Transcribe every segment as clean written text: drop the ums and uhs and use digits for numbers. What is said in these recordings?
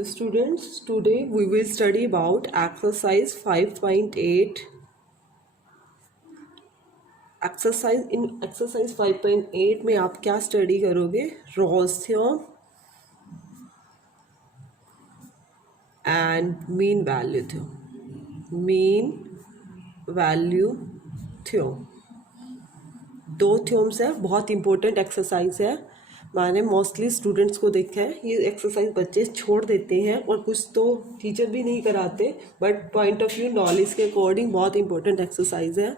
Hello students, today we will study about exercise 5.8. Exercise 5.8 में आप क्या स्टडी करोगे? Rolle's theorem and mean value theorem. Mean value theorem दो theorems है, बहुत इंपॉर्टेंट एक्सरसाइज है। मैंने मोस्टली स्टूडेंट्स को देखा है ये एक्सरसाइज बच्चे छोड़ देते हैं और कुछ तो टीचर भी नहीं कराते, but point of view knowledge के अकॉर्डिंग बहुत इंपॉर्टेंट एक्सरसाइज है।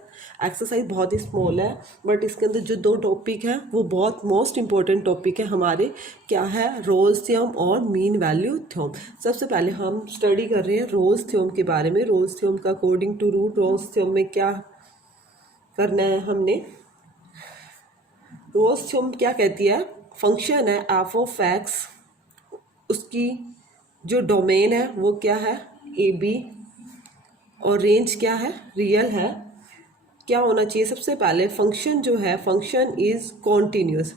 एक्सरसाइज बहुत ही स्मॉल है, बट इसके अंदर जो दो टॉपिक है वो बहुत मोस्ट इंपॉर्टेंट टॉपिक है हमारे। क्या है? रोल्स थ्योरम और मीन वैल्यू थ्योरम। सबसे पहले हम स्टडी कर रहे हैं रोल्स थ्योरम के बारे में। रोल्स थ्योरम का according to root Rolle's theorem में क्या करना है हमने। रोल्स थ्योरम क्या कहती है? फंक्शन है एफ ऑफ एक्स, उसकी जो डोमेन है वो क्या है? ए बी, और रेंज क्या है? रियल है। क्या होना चाहिए? सबसे पहले फंक्शन जो है, फंक्शन इज कॉन्टीन्यूस।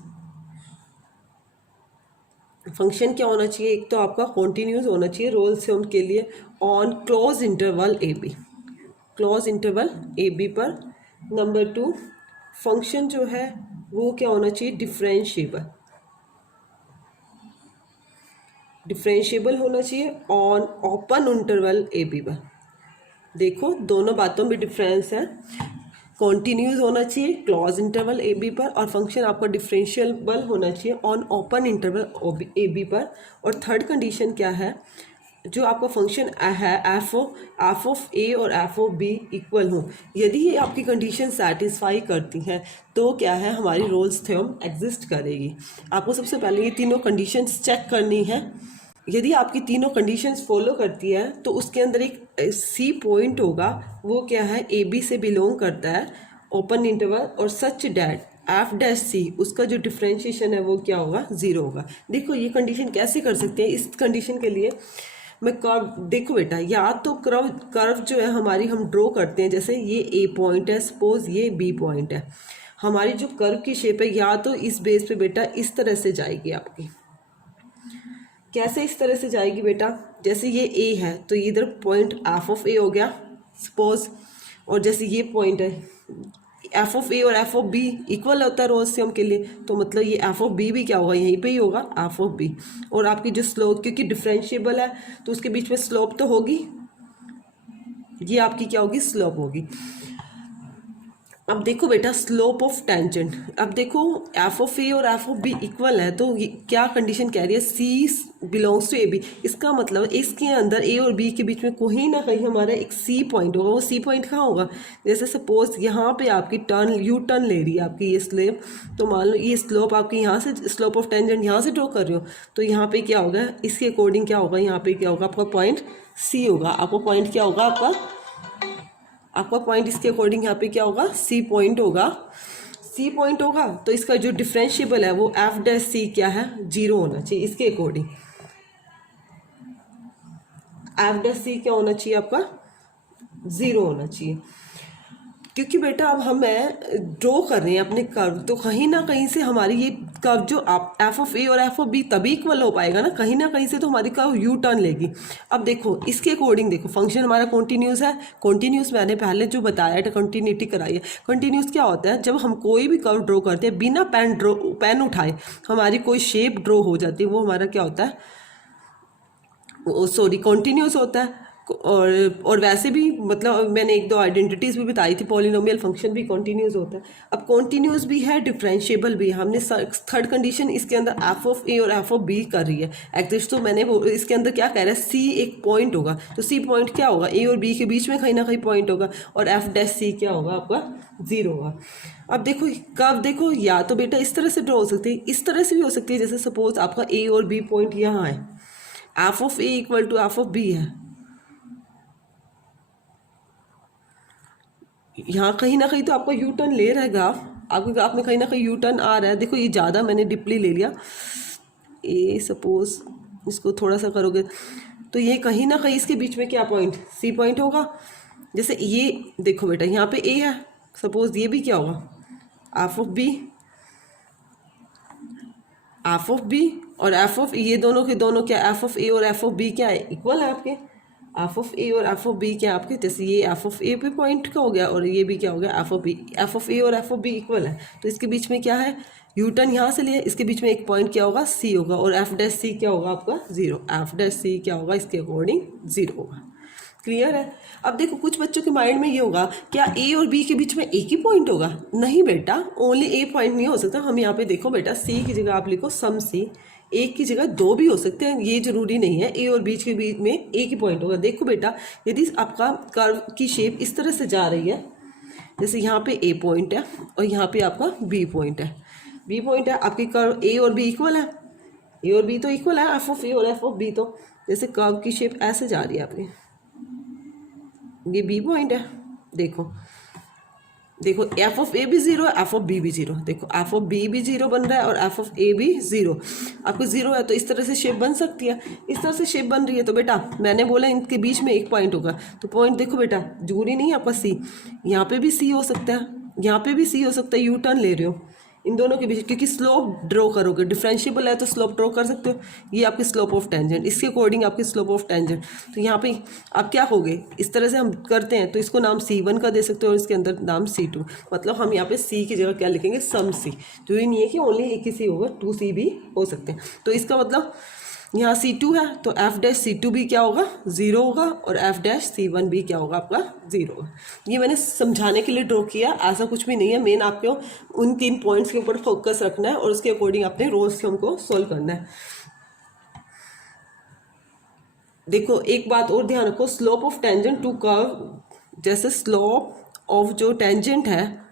फंक्शन क्या होना चाहिए? एक तो आपका कॉन्टीन्यूस होना चाहिए रोल्स थ्योरम के लिए on close interval A B, close interval A B पर। नंबर 2, फंक्शन जो है वो क्या होना चाहिए? डिफरेंशिएबल, डिफरेंशिएबल होना चाहिए on open interval A B पर। देखो दोनों बातों में डिफरेंस है। कॉन्टीन्यूस होना चाहिए क्लोज इंटरवल ए बी पर, और फंक्शन आपका डिफरेंशिएबल होना चाहिए on open interval A B पर। और थर्ड कंडीशन क्या है? जो आपका फंक्शन है एफ ऑफ ए और एफ ऑफ बी इक्वल हो। यदि ये आपकी कंडीशन सेटिस्फाई करती हैं तो क्या है? हमारी रोल्स थ्योरम एग्जिस्ट करेगी। आपको सबसे पहले ये तीनों कंडीशंस चेक करनी है। यदि आपकी तीनों कंडीशंस फॉलो करती है तो उसके अंदर एक सी पॉइंट होगा, वो क्या है? ए बी से बिलोंग करता है, ओपन इंटरवल, और सच डैट एफ डैश सी, उसका जो डिफ्रेंशिएशन है वो क्या होगा? 0 होगा। देखो ये कंडीशन कैसे कर सकते हैं? इस कंडीशन के लिए मैं कर्व, देखो बेटा, या तो कर्व जो है हमारी हम ड्रॉ करते हैं, जैसे ये ए पॉइंट है, सपोज ये बी पॉइंट है। हमारी जो कर्व की शेप है या तो इस बेस पे बेटा इस तरह से जाएगी आपकी। कैसे इस तरह से जाएगी बेटा? जैसे ये ए है तो इधर पॉइंट एफ ऑफ ए हो गया सपोज, और जैसे ये पॉइंट है, एफ ऑफ ए और एफ ऑफ बी इक्वल होता है रोल्स थ्योरम के लिए, तो मतलब ये एफ ऑफ बी भी क्या होगा? यहीं पे ही होगा एफ ऑफ बी। और आपकी जो स्लोप, क्योंकि डिफरेंशिएबल है तो उसके बीच में स्लोप तो होगी, ये आपकी क्या होगी? स्लोप होगी। अब देखो बेटा स्लोप ऑफ टेंजेंट, अब देखो एफ ऑफ ए और एफ ऑफ बी इक्वल है, तो ये क्या कंडीशन कह रही है? सी बिलोंग्स टू ए बी। इसका मतलब इसके अंदर ए और बी के बीच में कहीं ना कहीं हमारा एक सी पॉइंट होगा। वो सी पॉइंट कहाँ होगा? जैसे सपोज यहाँ पे आपकी टर्न यू टर्न ले रही है आपकी ये स्लोप, तो मान लो ये स्लोप आपकी यहाँ से, स्लोप ऑफ टेंजेंट यहाँ से ड्रॉ कर रहे हो, तो यहाँ पे क्या होगा? इसके अकॉर्डिंग क्या होगा? यहाँ पे क्या होगा? आपका पॉइंट सी होगा। आपका पॉइंट क्या होगा? आपका पॉइंट इसके अकॉर्डिंग यहाँ पे क्या होगा? सी पॉइंट होगा। सी पॉइंट होगा तो इसका जो डिफरेंशिएबल है वो एफ डैश सी क्या है? 0 होना चाहिए। इसके अकॉर्डिंग एफ डैश सी क्या होना चाहिए? आपका 0 होना चाहिए। क्योंकि बेटा अब हम ड्रॉ कर रहे हैं अपने कर्व, तो कहीं ना कहीं से हमारी ये कर्व जो आप एफ ऑफ ए और एफ ऑफ बी तभी इक्वल हो पाएगा ना, कहीं ना कहीं से तो हमारी कर्व यू टर्न लेगी। अब देखो इसके अकॉर्डिंग, देखो फंक्शन हमारा कॉन्टीन्यूस है। कॉन्टीन्यूस मैंने पहले जो बताया था, कंटिन्यूटी कराई है। कंटिन्यूस क्या होता है? जब हम कोई भी कर्व ड्रॉ करते हैं बिना पेन उठाए हमारी कोई शेप ड्रॉ हो जाती है, वो हमारा क्या होता है? सॉरी, कॉन्टीन्यूस होता है। और वैसे भी मतलब मैंने एक दो आइडेंटिटीज़ भी बताई थी, पॉलिनोमियल फंक्शन भी कॉन्टीन्यूस होता है। अब कॉन्टीन्यूस भी है, डिफरेंशिएबल भी है। हमने थर्ड कंडीशन इसके अंदर एफ ऑफ ए और एफ ऑफ बी कर रही है एग्जिस्ट, तो मैंने इसके अंदर क्या कह रहा है? सी एक पॉइंट होगा, तो सी पॉइंट क्या होगा? ए और बी के बीच में कहीं ना कहीं पॉइंट होगा, और एफ डैश सी क्या होगा? आपका 0 होगा। अब देखो कब, देखो या तो बेटा इस तरह से ड्रॉ हो सकती है, इस तरह से भी हो सकती है। जैसे सपोज आपका ए और बी पॉइंट यहाँ है, F of A equal to F of B है, यहाँ कहीं ना कहीं तो आपका यू टर्न ले रहा है ग्राफ, आपके ग्राफ में कहीं ना कहीं यू टर्न आ रहा है। देखो ये ज़्यादा मैंने डिपली ले लिया, ए सपोज इसको थोड़ा सा करोगे तो ये कहीं ना कहीं इसके बीच में क्या पॉइंट? सी पॉइंट होगा। जैसे ये देखो बेटा यहाँ पे ए है, सपोज ये भी क्या होगा? F of B, F of B और एफ ऑफ ये दोनों के दोनों क्या, एफ ऑफ ए और एफ ऑफ बी क्या है, इक्वल है आपके। एफ ऑफ ए और एफ ऑफ बी क्या है आपके, जैसे ये एफ ऑफ ए पे पॉइंट का हो गया और ये भी क्या हो गया f of B. F of a और एफ ऑफ बी इक्वल है तो इसके बीच में क्या है, यू टर्न यहाँ से लिया, इसके बीच में एक पॉइंट क्या होगा, सी होगा, और एफ डैश सी क्या होगा आपका, जीरो। एफ डैश सी क्या होगा, इसके अकॉर्डिंग जीरो होगा। क्लियर है। अब देखो कुछ बच्चों के माइंड में ये होगा, क्या ए और बी के बीच में एक ही पॉइंट होगा, नहीं बेटा, ओनली ए पॉइंट नहीं हो सकता। हम यहाँ पे देखो बेटा, सी की जगह आप लिखो सम सी, एक की जगह दो भी हो सकते हैं, ये जरूरी नहीं है ए और बीच के बीच में एक ही पॉइंट होगा। देखो बेटा, यदि आपका कर्व की शेप इस तरह से जा रही है, जैसे यहाँ पे ए पॉइंट है और यहाँ पे आपका बी पॉइंट है, बी पॉइंट है, आपकी कर्व ए और बी इक्वल है, ए और बी तो इक्वल है, एफ ऑफ ए और एफ ऑफ बी। तो जैसे कर्व की शेप ऐसे जा रही है आपकी, ये बी पॉइंट है, देखो देखो एफ ऑफ ए भी जीरो है, एफ ऑफ बी भी जीरो, देखो एफ ऑफ बी भी जीरो बन रहा है और एफ ऑफ ए भी जीरो, आपको जीरो है तो इस तरह से शेप बन सकती है, इस तरह से शेप बन रही है। तो बेटा मैंने बोला इनके बीच में एक पॉइंट होगा, तो पॉइंट देखो बेटा जरूरी नहीं है आपका सी, यहाँ पे भी सी हो सकता है, यहाँ पे भी सी हो सकता है, यू टर्न ले रहे हो इन दोनों के बीच, क्योंकि स्लोप ड्रॉ करोगे, डिफरेंशिएबल है तो स्लोप ड्रॉ कर सकते हो, ये आपकी स्लोप ऑफ टेंजेंट, इसके अकॉर्डिंग आपकी स्लोप ऑफ टेंजेंट। तो यहाँ पे आप क्या होगे, इस तरह से हम करते हैं तो इसको नाम C1 का दे सकते हो और इसके अंदर नाम C2, मतलब हम यहाँ पे C की जगह क्या लिखेंगे, सम C। जो ये नहीं है कि ओनली एक ही C होगा, 2C भी हो सकते हैं। तो इसका मतलब यहाँ C2 है तो एफ डैश C2 भी क्या होगा, जीरो होगा, और एफ डैश C1 भी क्या होगा आपका, जीरो होगा। ये मैंने समझाने के लिए ड्रॉ किया, ऐसा कुछ भी नहीं है, मेन आपको उन 3 पॉइंट्स के ऊपर फोकस रखना है और उसके अकॉर्डिंग अपने रोल्स थ्योरम को सोल्व करना है। देखो एक बात और ध्यान रखो, slope of tangent to curve, जैसे स्लोप ऑफ जो टेंजेंट है,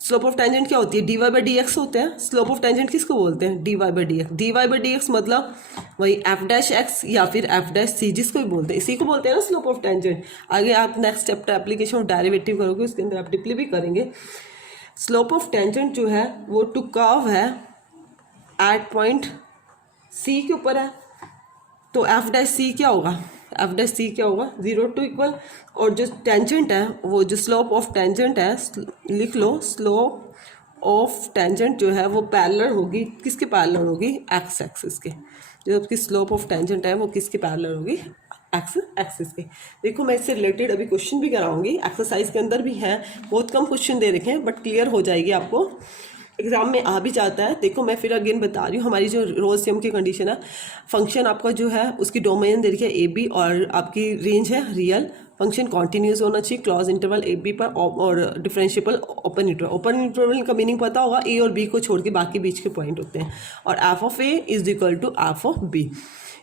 स्लोप ऑफ टेंजेंट क्या होती है, D Y by D X होते हैं। स्लोप ऑफ टेंजेंट किसको बोलते हैं, D Y by D X. D Y by D X मतलब वही एफ डैश एक्स या फिर एफ डैश सी, जिसको भी बोलते हैं, इसी को बोलते हैं ना स्लोप ऑफ टेंजेंट। आगे आप next chapter application of derivative करोगे, उसके अंदर आप डिप्ली भी करेंगे। स्लोप ऑफ टेंजेंट जो है वो टू कर्व है एट पॉइंट सी के ऊपर है, तो एफ डैश सी क्या होगा, एफ डैश सी क्या होगा, जीरो टू इक्वल, और जो टेंजेंट है वो जो स्लोप ऑफ टेंजेंट है, लिख लो स्लोप ऑफ टेंजेंट जो है वो पैरेलल होगी, किसके पैरेलल होगी, एक्स एक्सिस के। जो आपकी स्लोप ऑफ टेंजेंट है वो किसके पैरेलल होगी, एक्स एक्सिस के। देखो मैं इससे रिलेटेड अभी क्वेश्चन भी कराऊंगी, एक्सरसाइज के अंदर भी है, बहुत कम क्वेश्चन दे रखे हैं बट क्लियर हो जाएगी, आपको एग्जाम में आ भी जाता है। देखो मैं फिर अगेन बता रही हूँ, हमारी जो रोल्स थ्योरम की कंडीशन है, फंक्शन आपका जो है उसकी डोमेन दे रखी है ए बी और आपकी रेंज है रियल, फंक्शन कॉन्टिन्यूस होना चाहिए क्लोज इंटरवल ए बी पर, और differentiable open interval. Open interval का मीनिंग पता होगा, ए और बी को छोड़ के बाकी बीच के पॉइंट होते हैं, और F of A is equal to F of B.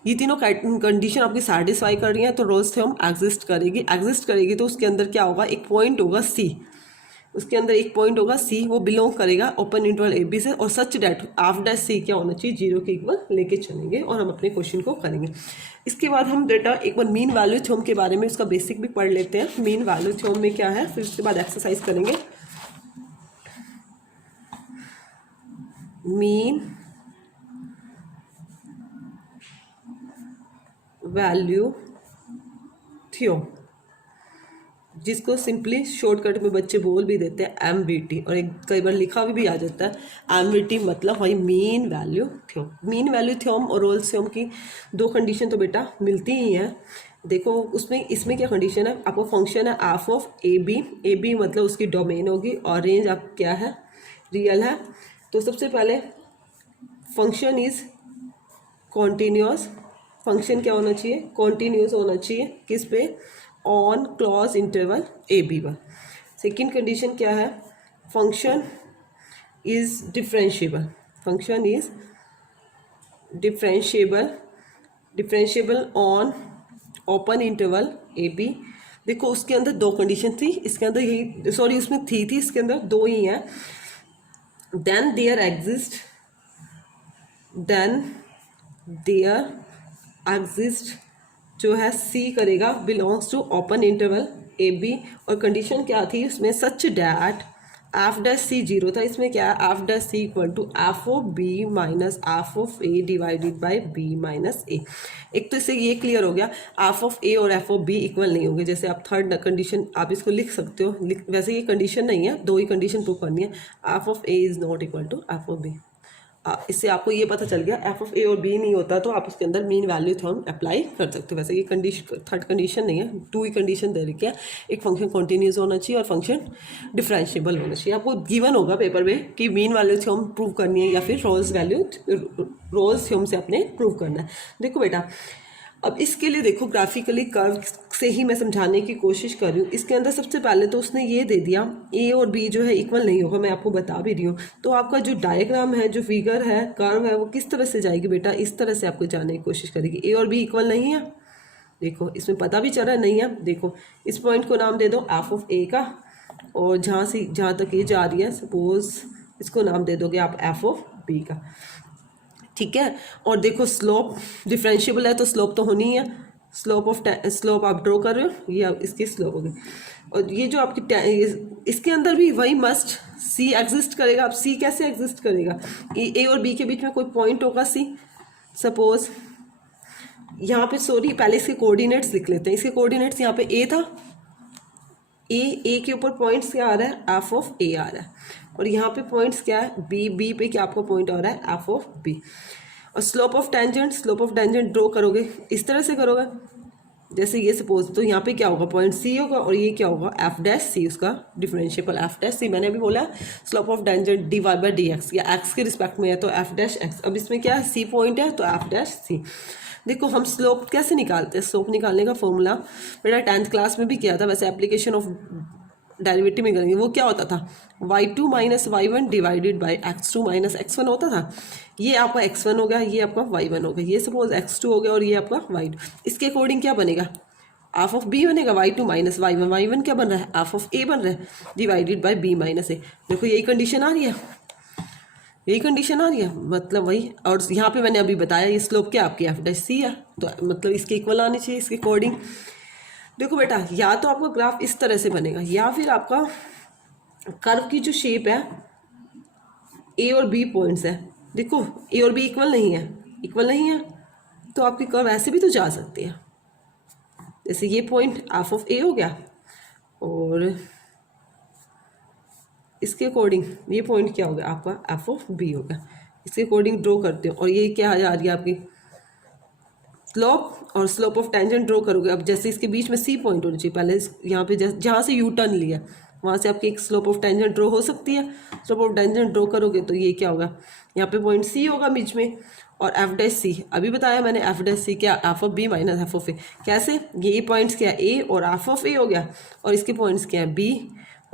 ये तीनों कंडीशन आपकी सेटिस्फाई कर रही हैं तो रोल्स थ्योरम एग्जिस्ट करेगी। एग्जिस्ट करेगी तो उसके अंदर क्या होगा, एक पॉइंट होगा सी, उसके अंदर एक पॉइंट होगा सी, वो बिलोंग करेगा ओपन इंटरवल ए बी से, और सच डैट एफ डैश सी क्या होना चाहिए, जीरो के इक्वल लेके चलेंगे और हम अपने क्वेश्चन को करेंगे। इसके बाद हम बेटा एक बार मीन वैल्यू थ्योरम के बारे में उसका बेसिक भी पढ़ लेते हैं, मीन वैल्यू थ्योरम में क्या है, फिर उसके बाद एक्सरसाइज करेंगे। मीन वैल्यू थ्योरम, जिसको सिंपली शॉर्टकट में बच्चे बोल भी देते हैं MVT, और एक कई बार लिखा भी आ जाता है MVT, मतलब वही mean value theorem. Mean value theorem और रोल्स थ्योरम की दो कंडीशन तो बेटा मिलती ही हैं। देखो उसमें इसमें क्या कंडीशन है, आपको फंक्शन है एफ ऑफ ए बी मतलब उसकी डोमेन होगी और रेंज आप क्या है, रियल है। तो सबसे पहले फंक्शन इज कॉन्टीन्यूअस, फंक्शन क्या होना चाहिए, कॉन्टीन्यूअस होना चाहिए, किस पे, on close interval A B पर। सेकेंड कंडीशन क्या है, function is differentiable, function is differentiable on open interval A B. देखो उसके अंदर दो कंडीशन थी, इसके अंदर यही, सॉरी उसमें थी इसके अंदर दो ही हैं। देन देयर एग्जिस्ट जो है सी करेगा belongs to open interval A b, और कंडीशन क्या थी उसमें, such that f dash c zero था, इसमें क्या है F dash C equal to F of B minus F of A divided by B minus a. एक तो इससे ये क्लियर हो गया, एफ ऑफ ए और एफ ऑफ बी इक्वल नहीं होंगे। जैसे आप थर्ड कंडीशन आप इसको लिख सकते हो, वैसे ये कंडीशन नहीं है, दो ही कंडीशन प्रूव करनी है, F of A is not equal to F of B. इससे आपको ये पता चल गया एफ ऑफ ए और बी नहीं होता तो आप उसके अंदर मीन वैल्यू थ्योरम अप्लाई कर सकते हो। वैसे ये कंडीशन थर्ड कंडीशन नहीं है, 2 ही कंडीशन दे रखी है। एक फंक्शन कॉन्टीन्यूस होना चाहिए और फंक्शन डिफरेंशिएबल होना चाहिए। आपको गिवन होगा पेपर में कि मीन वैल्यू थ्योरम प्रूव करनी है या फिर रोल्स थ्योरम से आपने प्रूव करना है। देखो बेटा, अब इसके लिए देखो ग्राफिकली कर्व से ही मैं समझाने की कोशिश कर रही हूँ। इसके अंदर सबसे पहले तो उसने ये दे दिया ए और बी जो है इक्वल नहीं होगा, मैं आपको बता भी रही हूँ। तो आपका जो डायग्राम है, जो फिगर है, कर्व है, वो किस तरह से जाएगी बेटा, इस तरह से आपको जाने की कोशिश करेगी। ए और बी इक्वल नहीं है, देखो इसमें पता भी चल रहा है नहीं है। देखो इस पॉइंट को नाम दे दो एफ ऑफ ए का, और जहाँ तक ये जा रही है सपोज इसको नाम दे दोगे आप एफ ऑफ बी का, ठीक है। और देखो स्लोप डिफरेंशिएबल है तो स्लोप तो होनी ही है। स्लोप आप ड्रॉ कर रहे हो, ये इसकी स्लोप होगी। और ये जो आपकी इसके अंदर भी वही मस्ट सी एग्जिस्ट करेगा। अब सी कैसे एग्जिस्ट करेगा, ए और बी के बीच में कोई पॉइंट होगा सी, सपोज यहाँ पे, सॉरी पहले इसके कोऑर्डिनेट्स लिख लेते हैं। इसके कोऑर्डिनेट्स यहाँ पे ए था, ए के ऊपर पॉइंट्स क्या आ रहा है, एफ ऑफ ए आ रहा है, और यहाँ पे पॉइंट्स क्या है, बी पे क्या आपका पॉइंट आ रहा है, एफ ऑफ बी। और स्लोप ऑफ टेंजेंट ड्रॉ करोगे इस तरह से करोगे, जैसे ये सपोज, तो यहाँ पे क्या होगा, पॉइंट सी होगा, और ये क्या होगा, एफ डैश सी, उसका डिफरेंशिएबल एफ डैश सी। मैंने अभी बोला slope of tangent D Y by D X, या एक्स के रिस्पेक्ट में है तो एफ डैश एक्स। अब इसमें क्या है, सी पॉइंट है तो एफ डैश सी। देखो हम स्लोप कैसे निकालते हैं, स्लोप निकालने का फॉर्मूला मेरा 10th क्लास में भी किया था, वैसे एप्लीकेशन ऑफ डेरिवेटिव में करेंगे। वो क्या होता था, y2 minus y1 divided by x2 minus x1 होता था। ये आपका x1 हो गया, ये आपका y1 हो गया, ये सपोज x2 हो गया, और ये आपका y2। इसके अकॉर्डिंग क्या बनेगा, एफ ऑफ बी बनेगा, y2 माइनस y1 क्या बन रहा है, एफ ऑफ ए बन रहा है, डिवाइडेड बाई बी माइनस ए। देखो यही कंडीशन आ रही है, यही कंडीशन आ रही है, मतलब वही। और यहाँ पे मैंने अभी बताया ये स्लोप क्या आपकी एफ डैश सी है, तो मतलब इसके इक्वल आनी चाहिए इसके अकॉर्डिंग। देखो बेटा, या तो आपका ग्राफ इस तरह से बनेगा, या फिर आपका कर्व की जो शेप है, ए और बी पॉइंट्स है, देखो ए और बी इक्वल नहीं है, तो आपकी कर्व ऐसे भी तो जा सकती है। जैसे ये पॉइंट एफ ऑफ ए हो गया, और इसके अकॉर्डिंग ये पॉइंट क्या हो गया आपका, एफ ऑफ बी हो गया। इसके अकॉर्डिंग ड्रॉ करते हो, और ये क्या आ रही है आपकी स्लोप, और स्लोप ऑफ टेंजेंट ड्रॉ करोगे। अब जैसे इसके बीच में सी पॉइंट होनी चाहिए, पहले यहाँ पे जहाँ से यू टर्न लिया वहाँ से आपकी एक स्लोप ऑफ टेंजेंट ड्रॉ हो सकती है। स्लोप ऑफ टेंजेंट ड्रॉ करोगे तो ये क्या होगा, यहाँ पे पॉइंट सी होगा बीच में, और एफ डैश सी, अभी बताया मैंने एफ डैश सी क्या, f of B minus F of a. कैसे, ये पॉइंट्स क्या है, ए और एफ ऑफ ए हो गया, और इसके पॉइंट्स क्या है, बी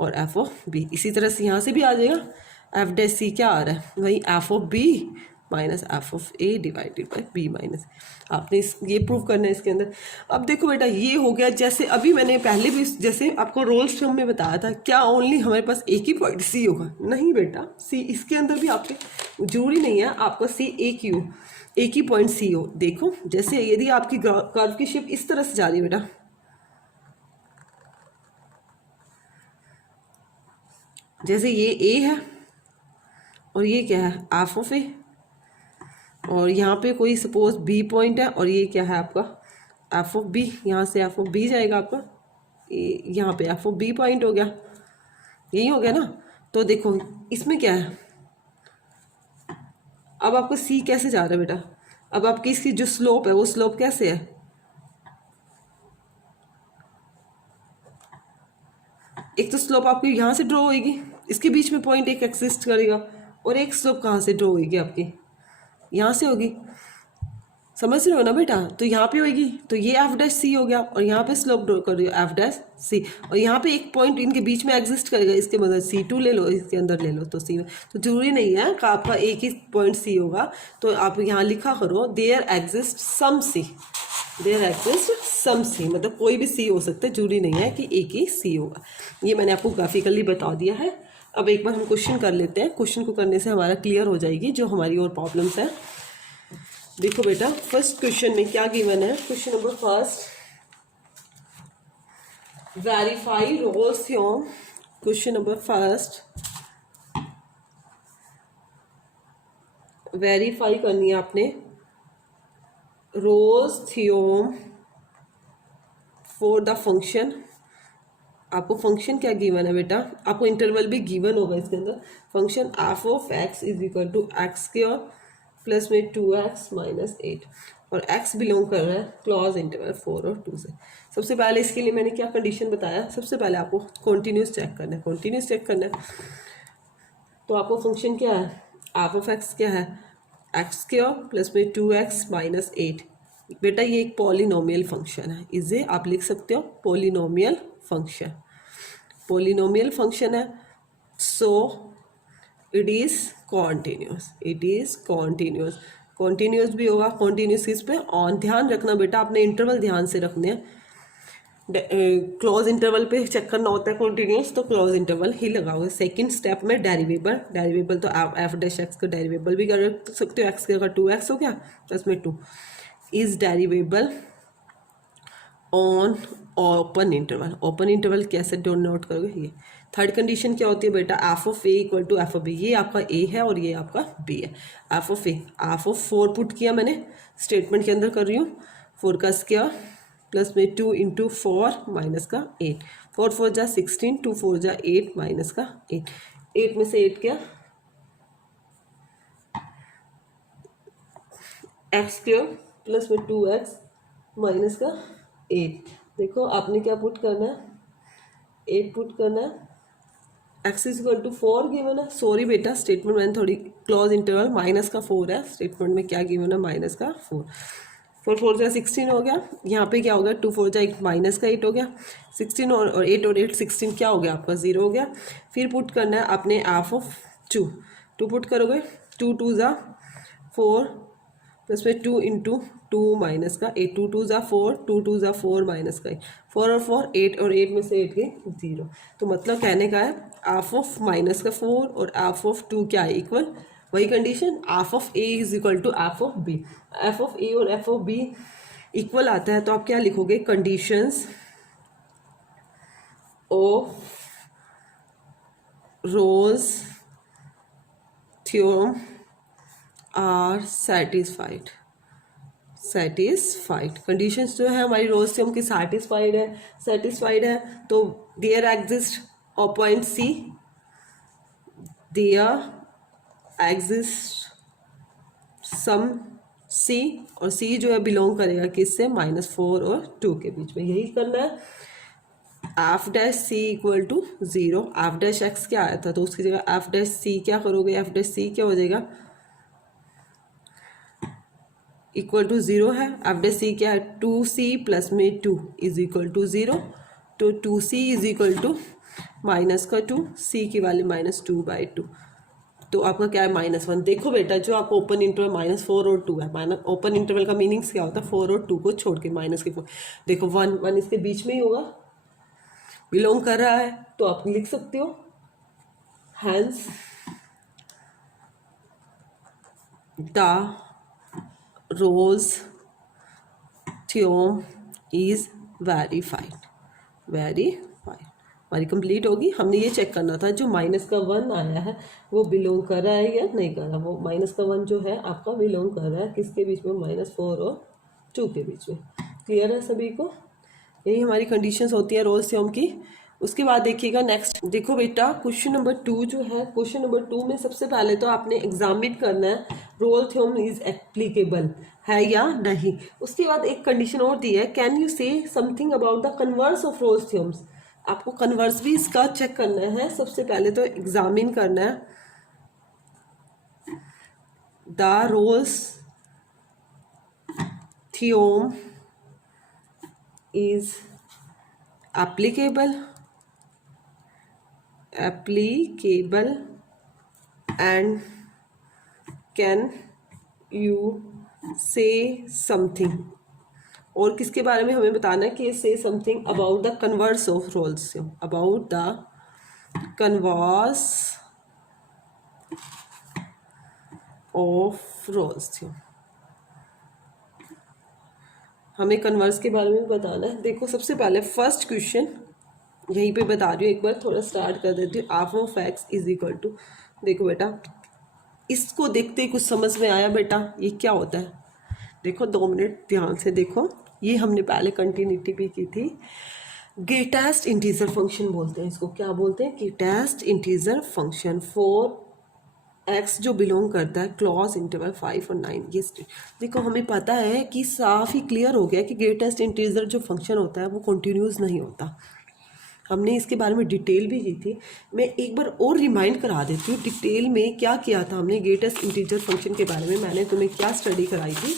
और एफ ऑफ बी। इसी तरह से यहाँ से भी आ जाएगा, एफ डैश सी क्या आ रहा है, वही F of B minus F of A divided by B minus. आपने ये प्रूव करना है इसके अंदर। अब देखो बेटा, ये हो गया, जैसे अभी मैंने पहले भी जैसे आपको रोल्स थ्योरम में बताया था, क्या ओनली हमारे पास एक ही पॉइंट सी होगा, नहीं बेटा, सी इसके अंदर भी आपके जरूरी नहीं है आपका सी एक ही पॉइंट सी हो। देखो जैसे यदि आपकी कर्व की शेप इस तरह से जा रही है बेटा, जैसे ये ए है और ये क्या है, एफ ऑफ ए, और यहाँ पे कोई सपोज बी पॉइंट है, और ये क्या है आपका एफ ऑफ बी, यहाँ से एफ ऑफ बी जाएगा आपका, यहाँ पे एफ ऑफ बी पॉइंट हो गया, यही हो गया ना। तो देखो इसमें क्या है, अब आपका सी कैसे जा रहा है बेटा, अब आपकी इसकी जो स्लोप है वो स्लोप कैसे है, एक तो स्लोप आपकी यहाँ से ड्रॉ होगी, इसके बीच में पॉइंट एक एक्सिस्ट करेगा, और एक स्लोप कहाँ से ड्रॉ होगी आपकी, यहाँ से होगी, समझ रहे हो ना बेटा। तो यहाँ पे होगी, तो ये एफ डैश सी हो गया, और यहाँ पे स्लोप ड्रॉ कर रही हो एफ डैश सी, और यहाँ पे एक पॉइंट इनके बीच में एग्जिस्ट करेगा, इसके मतलब C2 ले लो, इसके अंदर ले लो, तो सी में तो जरूरी नहीं है कि आपका एक ही पॉइंट सी होगा। तो आप यहाँ लिखा करो there exist some c, there exist some c, मतलब कोई भी सी हो सकता है, जरूरी नहीं है कि एक ही सी होगा। ये मैंने आपको ग्राफिकली बता दिया है। अब एक बार हम क्वेश्चन कर लेते हैं, क्वेश्चन को करने से हमारा क्लियर हो जाएगी जो हमारी और प्रॉब्लम्स हैं। देखो बेटा, फर्स्ट क्वेश्चन में क्या गिवन है, question number first, verify Rolle's theorem. Question number first, verify करनी है आपने Rolle's theorem for the function आपको फंक्शन क्या गिवन है बेटा, आपको इंटरवल भी गिवन होगा इसके अंदर। Function F of x is equal to X square plus में 2x माइनस 8, और x बिलोंग कर रहा है क्लॉज इंटरवल 4 और 2 से। सबसे पहले इसके लिए मैंने क्या कंडीशन बताया, सबसे पहले आपको कॉन्टिन्यूस चेक करना है, कॉन्टिन्यूस चेक करना है। तो आपको फंक्शन क्या है, एफ ऑफ एक्स क्या है, एक्स स्क्वायर प्लस में 2x माइनस 8। बेटा ये एक पॉलिनोमियल फंक्शन है, इसे आप लिख सकते हो पॉलिनोमियल फंक्शन, पॉलिनोमियल फंक्शन है। So it is continuous, it is continuous, continuous भी होगा। कॉन्टीन्यूस किस पे, ऑन, ध्यान रखना बेटा, आपने इंटरवल ध्यान से रखने हैं। क्लोज इंटरवल पे चेक करना होता है कॉन्टीन्यूस, तो क्लोज इंटरवल ही लगाओगे। सेकंड स्टेप में डेरिवेबल, डेरिवेबल तो आप एफ डैश एक्स का डेरिवेबल भी कर सकते हो, एक्स का 2x हो गया प्लस में 2 is derivable on open interval. Open interval कैसे नोट करोगे, ये थर्ड कंडीशन क्या होती है बेटा, f of A equal to F of B. ये आपका ए है और ये आपका बी है। F of a, f of 4 put किया मैंने, स्टेटमेंट के अंदर कर रही हूँ, 4 का स्क्वायर प्लस में 2 इंटू 4 माइनस का 8, 4 4 जा 16, 2 4 जा 8 माइनस का 8, 8 में से 8 क्या, एक्स स्क्वायर प्लस में 2x माइनस का 8। देखो आपने क्या पुट करना है, 8 पुट करना है, X is equal to 4 given है। सॉरी बेटा, स्टेटमेंट मैंने थोड़ी क्लोज इंटरवल माइनस का 4 है, स्टेटमेंट में क्या गिवन है, माइनस का 4, 4 4 जा 16 हो गया। यहाँ पे क्या हो गया, 2 4 जा 1 माइनस का 8 हो गया, 16 और 8 और 8 16 क्या हो गया आपका 0 हो गया। फिर पुट करना है आपने एफ ऑफ 2, 2 पुट करोगे, 2 2 जा 4 प्लस में 2 इंटू 2 माइनस का 8, 2 2 जा 4, 2 2 जा 4 माइनस का 8, 4 और 4 8 और 8 में से 8 गए 0। तो मतलब कहने का है एफ ऑफ माइनस का 4 और एफ ऑफ 2 क्या है, इक्वल। वही condition, f of A is equal to F of B. F of a और एफ ऑफ बी इक्वल आता है तो आप क्या लिखोगे, conditions of Rolle's theorem are satisfied. Satisfied conditions जो है हमारी रोल्स थ्योरम की सेटिस्फाइड है तो देयर एग्जिस्ट और point c, there exist some c, और सी जो है बिलोंग करेगा किससे, -4 और 2 के बीच में। यही करना है। F dash C equal to 0, F dash X क्या आया था तो उसकी जगह एफ डैश सी क्या करोगे, एफ डैश सी क्या हो जाएगा, इक्वल टू 0 है। एफ डैश सी क्या है, 2c प्लस में 2 इज इक्वल टू 0, तो 2c is equal to minus का 2, c की वैल्यू -2/2, तो आपका क्या है -1। देखो बेटा जो आपको ओपन इंटरवल -4 और 2 है, ओपन इंटरवल का मीनिंग्स क्या होता है, 4 और 2 को छोड़ के माइनस के 4, देखो 1 1 इसके बीच में ही होगा, बिलोंग कर रहा है तो आप लिख सकते हो hence the Rolle's theorem is verified. हमारी कंप्लीट होगी। हमने ये चेक करना था जो -1 आया है वो बिलोंग कर रहा है या नहीं कर रहा। वो -1 जो है आपका बिलोंग कर रहा है किसके बीच में, -4 और 2 के बीच में। क्लियर है सभी को, यही हमारी कंडीशंस होती है रोल्स थ्योरम की। उसके बाद देखिएगा नेक्स्ट, देखो बेटा क्वेश्चन नंबर 2 जो है, क्वेश्चन नंबर 2 में सबसे पहले तो आपने एग्जामिन करना है रोल थ्योरम इज एप्लीकेबल है या नहीं। उसके बाद एक कंडीशन और दी है, can you say something about the converse of Rolle's theorems. आपको कन्वर्स भी इसका चेक करना है। सबसे पहले तो एग्जामिन करना है the Rolle's theorem is applicable and can you say something, और किसके बारे में हमें बताना है कि say something about the converse of roles, about the converse of roles। हमें कन्वर्स के बारे में बताना है। देखो सबसे पहले फर्स्ट क्वेश्चन यहीं पे बता रही हूँ, एक बार थोड़ा स्टार्ट कर देती हूँ। F of x is equal to, देखो बेटा इसको देखते ही कुछ समझ में आया बेटा ये क्या होता है। देखो 2 मिनट ध्यान से देखो, ये हमने पहले कंटिन्यूटी भी की थी। ग्रेटेस्ट इंटीजर फंक्शन बोलते हैं इसको, क्या बोलते हैं? Greatest integer function for x जो बिलोंग करता है क्लॉज इंटरवल 5 और 9। ये देखो हमें पता है कि साफ ही क्लियर हो गया कि ग्रेटेस्ट इंटीजर जो फंक्शन होता है वो कंटिन्यूस नहीं होता। हमने इसके बारे में डिटेल भी की थी, मैं एक बार और रिमाइंड करा देती हूँ डिटेल में क्या किया था हमने ग्रेटेस्ट इंटीजर फंक्शन के बारे में। मैंने तुम्हें क्या स्टडी कराई थी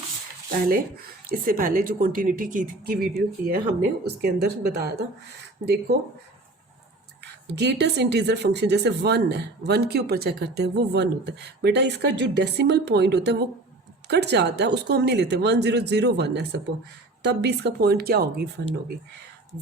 पहले, इससे पहले जो कंटिन्यूटी की वीडियो की है हमने, उसके अंदर बताया था। देखो ग्रेटेस्ट इंटीजर फंक्शन जैसे 1 है, 1 के ऊपर चेक करते हैं वो 1 होता है बेटा। इसका जो डेसिमल पॉइंट होता है वो कट जाता है, उसको हम नहीं लेते। 1001 है सपोज, तब भी इसका पॉइंट क्या होगी? 1 होगी।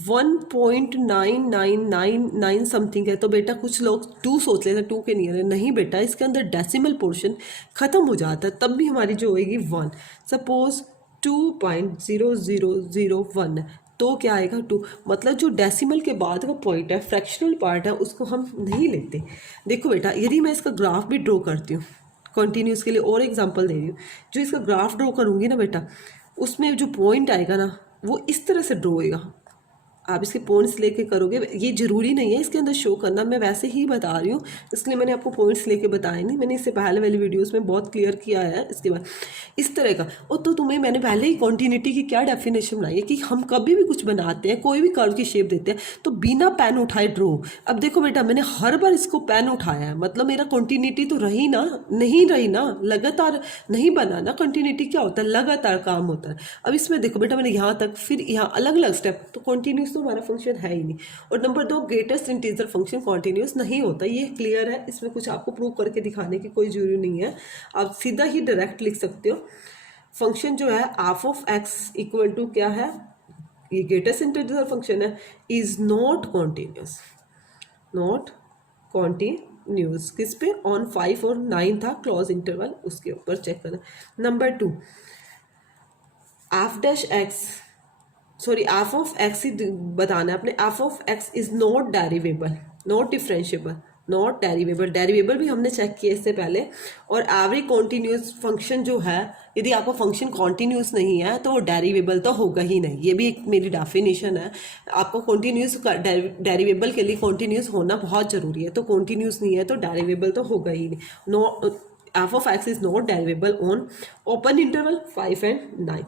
1.9999 समथिंग है तो बेटा कुछ लोग 2 सोच लेते हैं, 2 के नियर है। नहीं बेटा, इसके अंदर डेसिमल पोर्शन ख़त्म हो जाता है, तब भी हमारी जो होएगी 1। सपोज 2.0001 है तो क्या आएगा? 2। मतलब जो डेसिमल के बाद का पॉइंट है, फ्रैक्शनल पार्ट है, उसको हम नहीं लेते। देखो बेटा, यदि मैं इसका ग्राफ भी ड्रॉ करती हूँ कंटिन्यूस के लिए, और एग्जांपल दे रही हूँ, जो इसका ग्राफ ड्रॉ करूँगी ना बेटा, उसमें जो पॉइंट आएगा ना वो इस तरह से ड्रॉ होएगा। आप इसके पॉइंट्स लेके करोगे, ये ज़रूरी नहीं है इसके अंदर शो करना, मैं वैसे ही बता रही हूँ, इसलिए मैंने आपको पॉइंट्स लेके बताए नहीं। मैंने इससे पहले वाली वीडियोस में बहुत क्लियर किया है इसके बाद इस तरह का। और तो तुम्हें मैंने पहले ही कॉन्टीन्यूटी की क्या डेफिनेशन बनाई है कि हम कभी भी कुछ बनाते हैं, कोई भी कर्व की शेप देते हैं तो बिना पेन उठाए ड्रॉ। अब देखो बेटा, मैंने हर बार इसको पेन उठाया है, मतलब मेरा कॉन्टीन्यूटी तो रही ना, नहीं रही ना, लगातार नहीं बना ना। कंटिन्यूटी क्या होता है? लगातार काम होता है। अब इसमें देखो बेटा, मैंने यहाँ तक, फिर यहाँ अलग अलग स्टेप, तो कॉन्टिन्यूस तो हमारा फंक्शन है ही नहीं। और number 2, greatest integer function continuous नहीं होता, ये क्लियर है। इसमें कुछ आपको प्रूव करके दिखाने की कोई जरूरी नहीं है, आप सीधा ही डायरेक्ट लिख सकते हो। फंक्शन जो है F of x equal to क्या है? ये ग्रेटेस्ट इंटीजर फंक्शन है, is not continuous, not continuous. किस पे? ऑन 5 और 9 था क्लॉज इंटरवल, उसके ऊपर चेक करना। Number 2, f dash x, sorry f of x ही बताना है अपने। F of x is not derivable, not differentiable, not derivable. Derivable भी हमने चेक किया इससे पहले। और एवरी कॉन्टिन्यूस फंक्शन जो है, यदि आपका फंक्शन कॉन्टिन्यूस नहीं है तो वो डेरिवेबल तो होगा ही नहीं। ये भी एक मेरी डेफिनेशन है। आपको कॉन्टिन्यूस डेरिवेबल के लिए कॉन्टिन्यूस होना बहुत ज़रूरी है, तो कॉन्टिन्यूस नहीं है तो डेरिवेबल तो होगा ही नहीं। No, f of x is not derivable on open interval 5 and 9।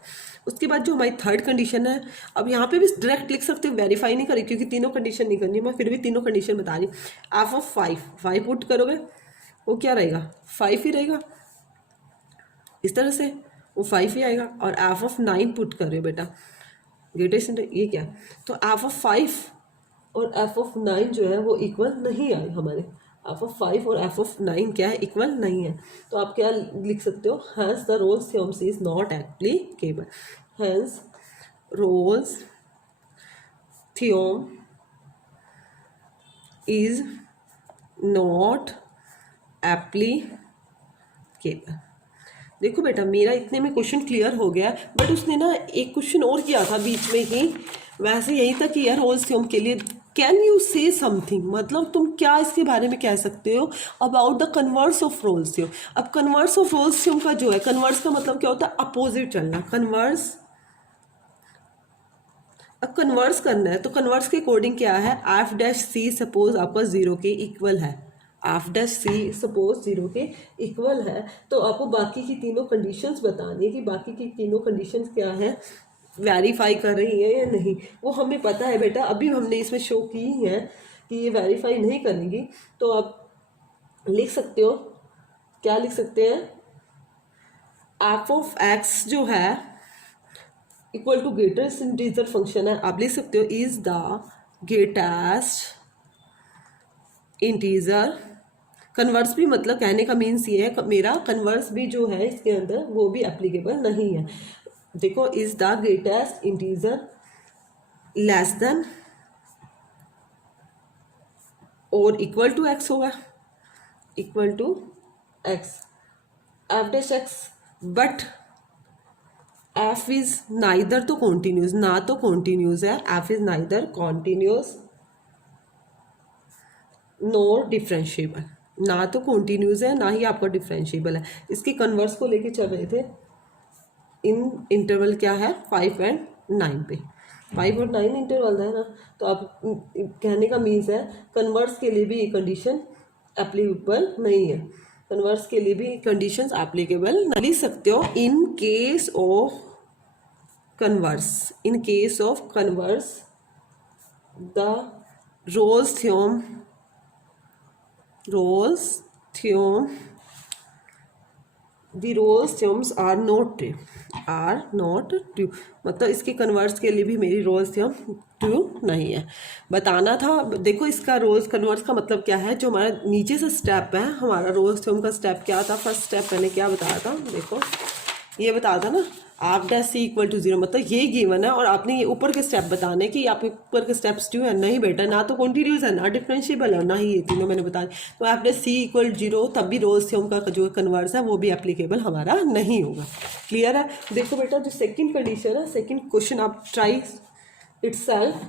उसके बाद जो हमारी थर्ड कंडीशन है, अब यहाँ पे भी डायरेक्ट लिख सकते हो, वेरीफाई नहीं करें क्योंकि तीनों कंडीशन नहीं करनी, मैं फिर भी तीनों कंडीशन बता रही हूँ। एफ ऑफ 5 पुट करोगे वो क्या रहेगा? 5 ही रहेगा, इस तरह से वो 5 ही आएगा। और एफ ऑफ 9 पुट कर रहे हो बेटा, ग्रेटेस्ट इंटर, ये क्या? तो एफ ऑफ 5 और एफ ऑफ 9 जो है वो इक्वल नहीं आए हमारे। एफ ऑफ 5 और एफ ऑफ 9 क्या है? इक्वल नहीं है। तो आप क्या लिख सकते हो? Hence the Rolle's theorem is not applicable. Hence Rolle's theorem is not applicable. देखो बेटा, मेरा इतने में क्वेश्चन क्लियर हो गया, बट उसने ना एक क्वेश्चन और किया था बीच में ही, वैसे यही था कि यार रोल्स थ्योरम के लिए कैन यू से समथिंग, मतलब तुम क्या इसके बारे में कह सकते हो about the converse of Rolle's theorem. अब कन्वर्स ऑफ रोल्स थ्योरम का जो है, कन्वर्स का मतलब क्या होता है? अपोजिट चलना, कन्वर्स। अब कन्वर्स करना है तो कन्वर्स के अकॉर्डिंग क्या है? एफ डैश सी सपोज आपका 0 के इक्वल है, एफ डैश सी सपोज 0 के इक्वल है, तो आपको बाकी की तीनों कंडीशंस बतानी है कि बाकी की तीनों कंडीशंस क्या है, वेरीफाई कर रही है या नहीं। वो हमें पता है बेटा, अभी हमने इसमें शो की है कि ये वेरीफाई नहीं करेंगी। तो आप लिख सकते हो, क्या लिख सकते हैं? एफ ऑफ एक्स जो है equal to greatest integer function है, आप लिख सकते हो is the greatest integer. Converse भी मतलब कहने का मीन्स ये है, मेरा कन्वर्स भी जो है इसके अंदर वो भी एप्लीकेबल नहीं है। देखो, is the greatest integer less than और इक्वल टू एक्स होगा, equal to X, F dash X, but F is neither तो कॉन्टिन्यूस, ना तो कॉन्टिन्यूस है, F is neither continuous nor differentiable, ना तो कॉन्टिन्यूस है ना ही आपका डिफरेंशिएबल है। इसके कन्वर्स को लेके चल रहे थे इन इंटरवल क्या है 5 एंड 9 पे। 5 और 9 इंटरवल है ना, तो आप कहने का मीन्स है कन्वर्स के लिए भी ये कंडीशन एप्लीकेबल नहीं है, कन्वर्स के लिए भी कंडीशंस एप्लीकेबल नहीं लिख सकते हो। In case of converse, in case of converse the Rolle's theorem, Rolle's theorem, the Rolle's theorems are not true, are not true, मतलब इसके कन्वर्स के लिए भी मेरी रोल्स थ्योरम ट्रू नहीं है। बताना था, देखो इसका रोल्स कन्वर्स का मतलब क्या है, जो हमारा नीचे से स्टेप है, हमारा रोल्स थ्योरम का स्टेप क्या था, फर्स्ट स्टेप मैंने क्या बताया था, देखो ये बताया था ना, आप dash C equal to zero, मतलब ये गिवन है और आपने ये ऊपर के स्टेप बताने कि आप ऊपर के स्टेप्स ट्रू है, नहीं बेटा, ना तो कॉन्टिन्यूस है, ना डिफरेंशिएबल है, ना ही ये तीनों मैंने बताया। तो आप डैश सी इक्वल जीरो, तब भी रोल्स थ्योरम का जो कन्वर्स है वो भी एप्लीकेबल हमारा नहीं होगा। क्लियर है? देखो बेटा, जो सेकेंड कंडीशन है, सेकेंड क्वेश्चन आप try itself,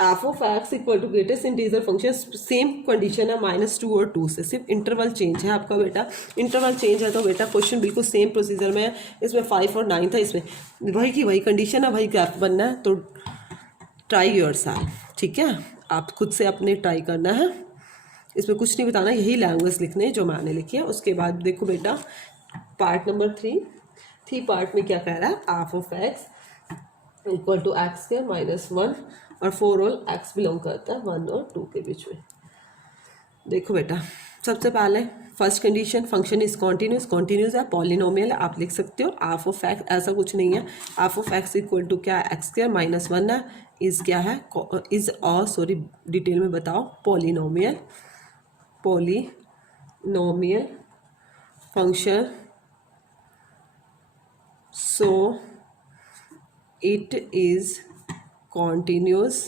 F of x equal to greatest integer function, same condition है -2 और 2 से, सिर्फ इंटरवल चेंज है आपका बेटा, इंटरवल चेंज है तो बेटा क्वेश्चन बिल्कुल सेम प्रोसीजर में है। इसमें 5 और 9 था, इसमें वही की वही कंडीशन है, वही ग्राफ बनना है, तो ट्राई योरसेल्फ, ठीक है, आप खुद से अपने ट्राई करना है, इसमें कुछ नहीं बताना, यही लैंग्वेज लिखने जो मैंने लिखी है। उसके बाद देखो बेटा पार्ट नंबर 3 पार्ट में क्या कह रहा है, F of x equal to X square -1 और 4 ऑल एक्स बिलोंग करता है 1 और 2 के बीच में। देखो बेटा, सबसे पहले first condition, function is continuous, continuous है, पॉलिनोमियल है, आप लिख सकते हो एफ ऑफ एक्स, ऐसा कुछ नहीं है, F of x equal to क्या है, एक्स स्क्वायर -1 है, इज क्या है, इज और सॉरी डिटेल में बताओ, polynomial, polynomial function, so it is continuous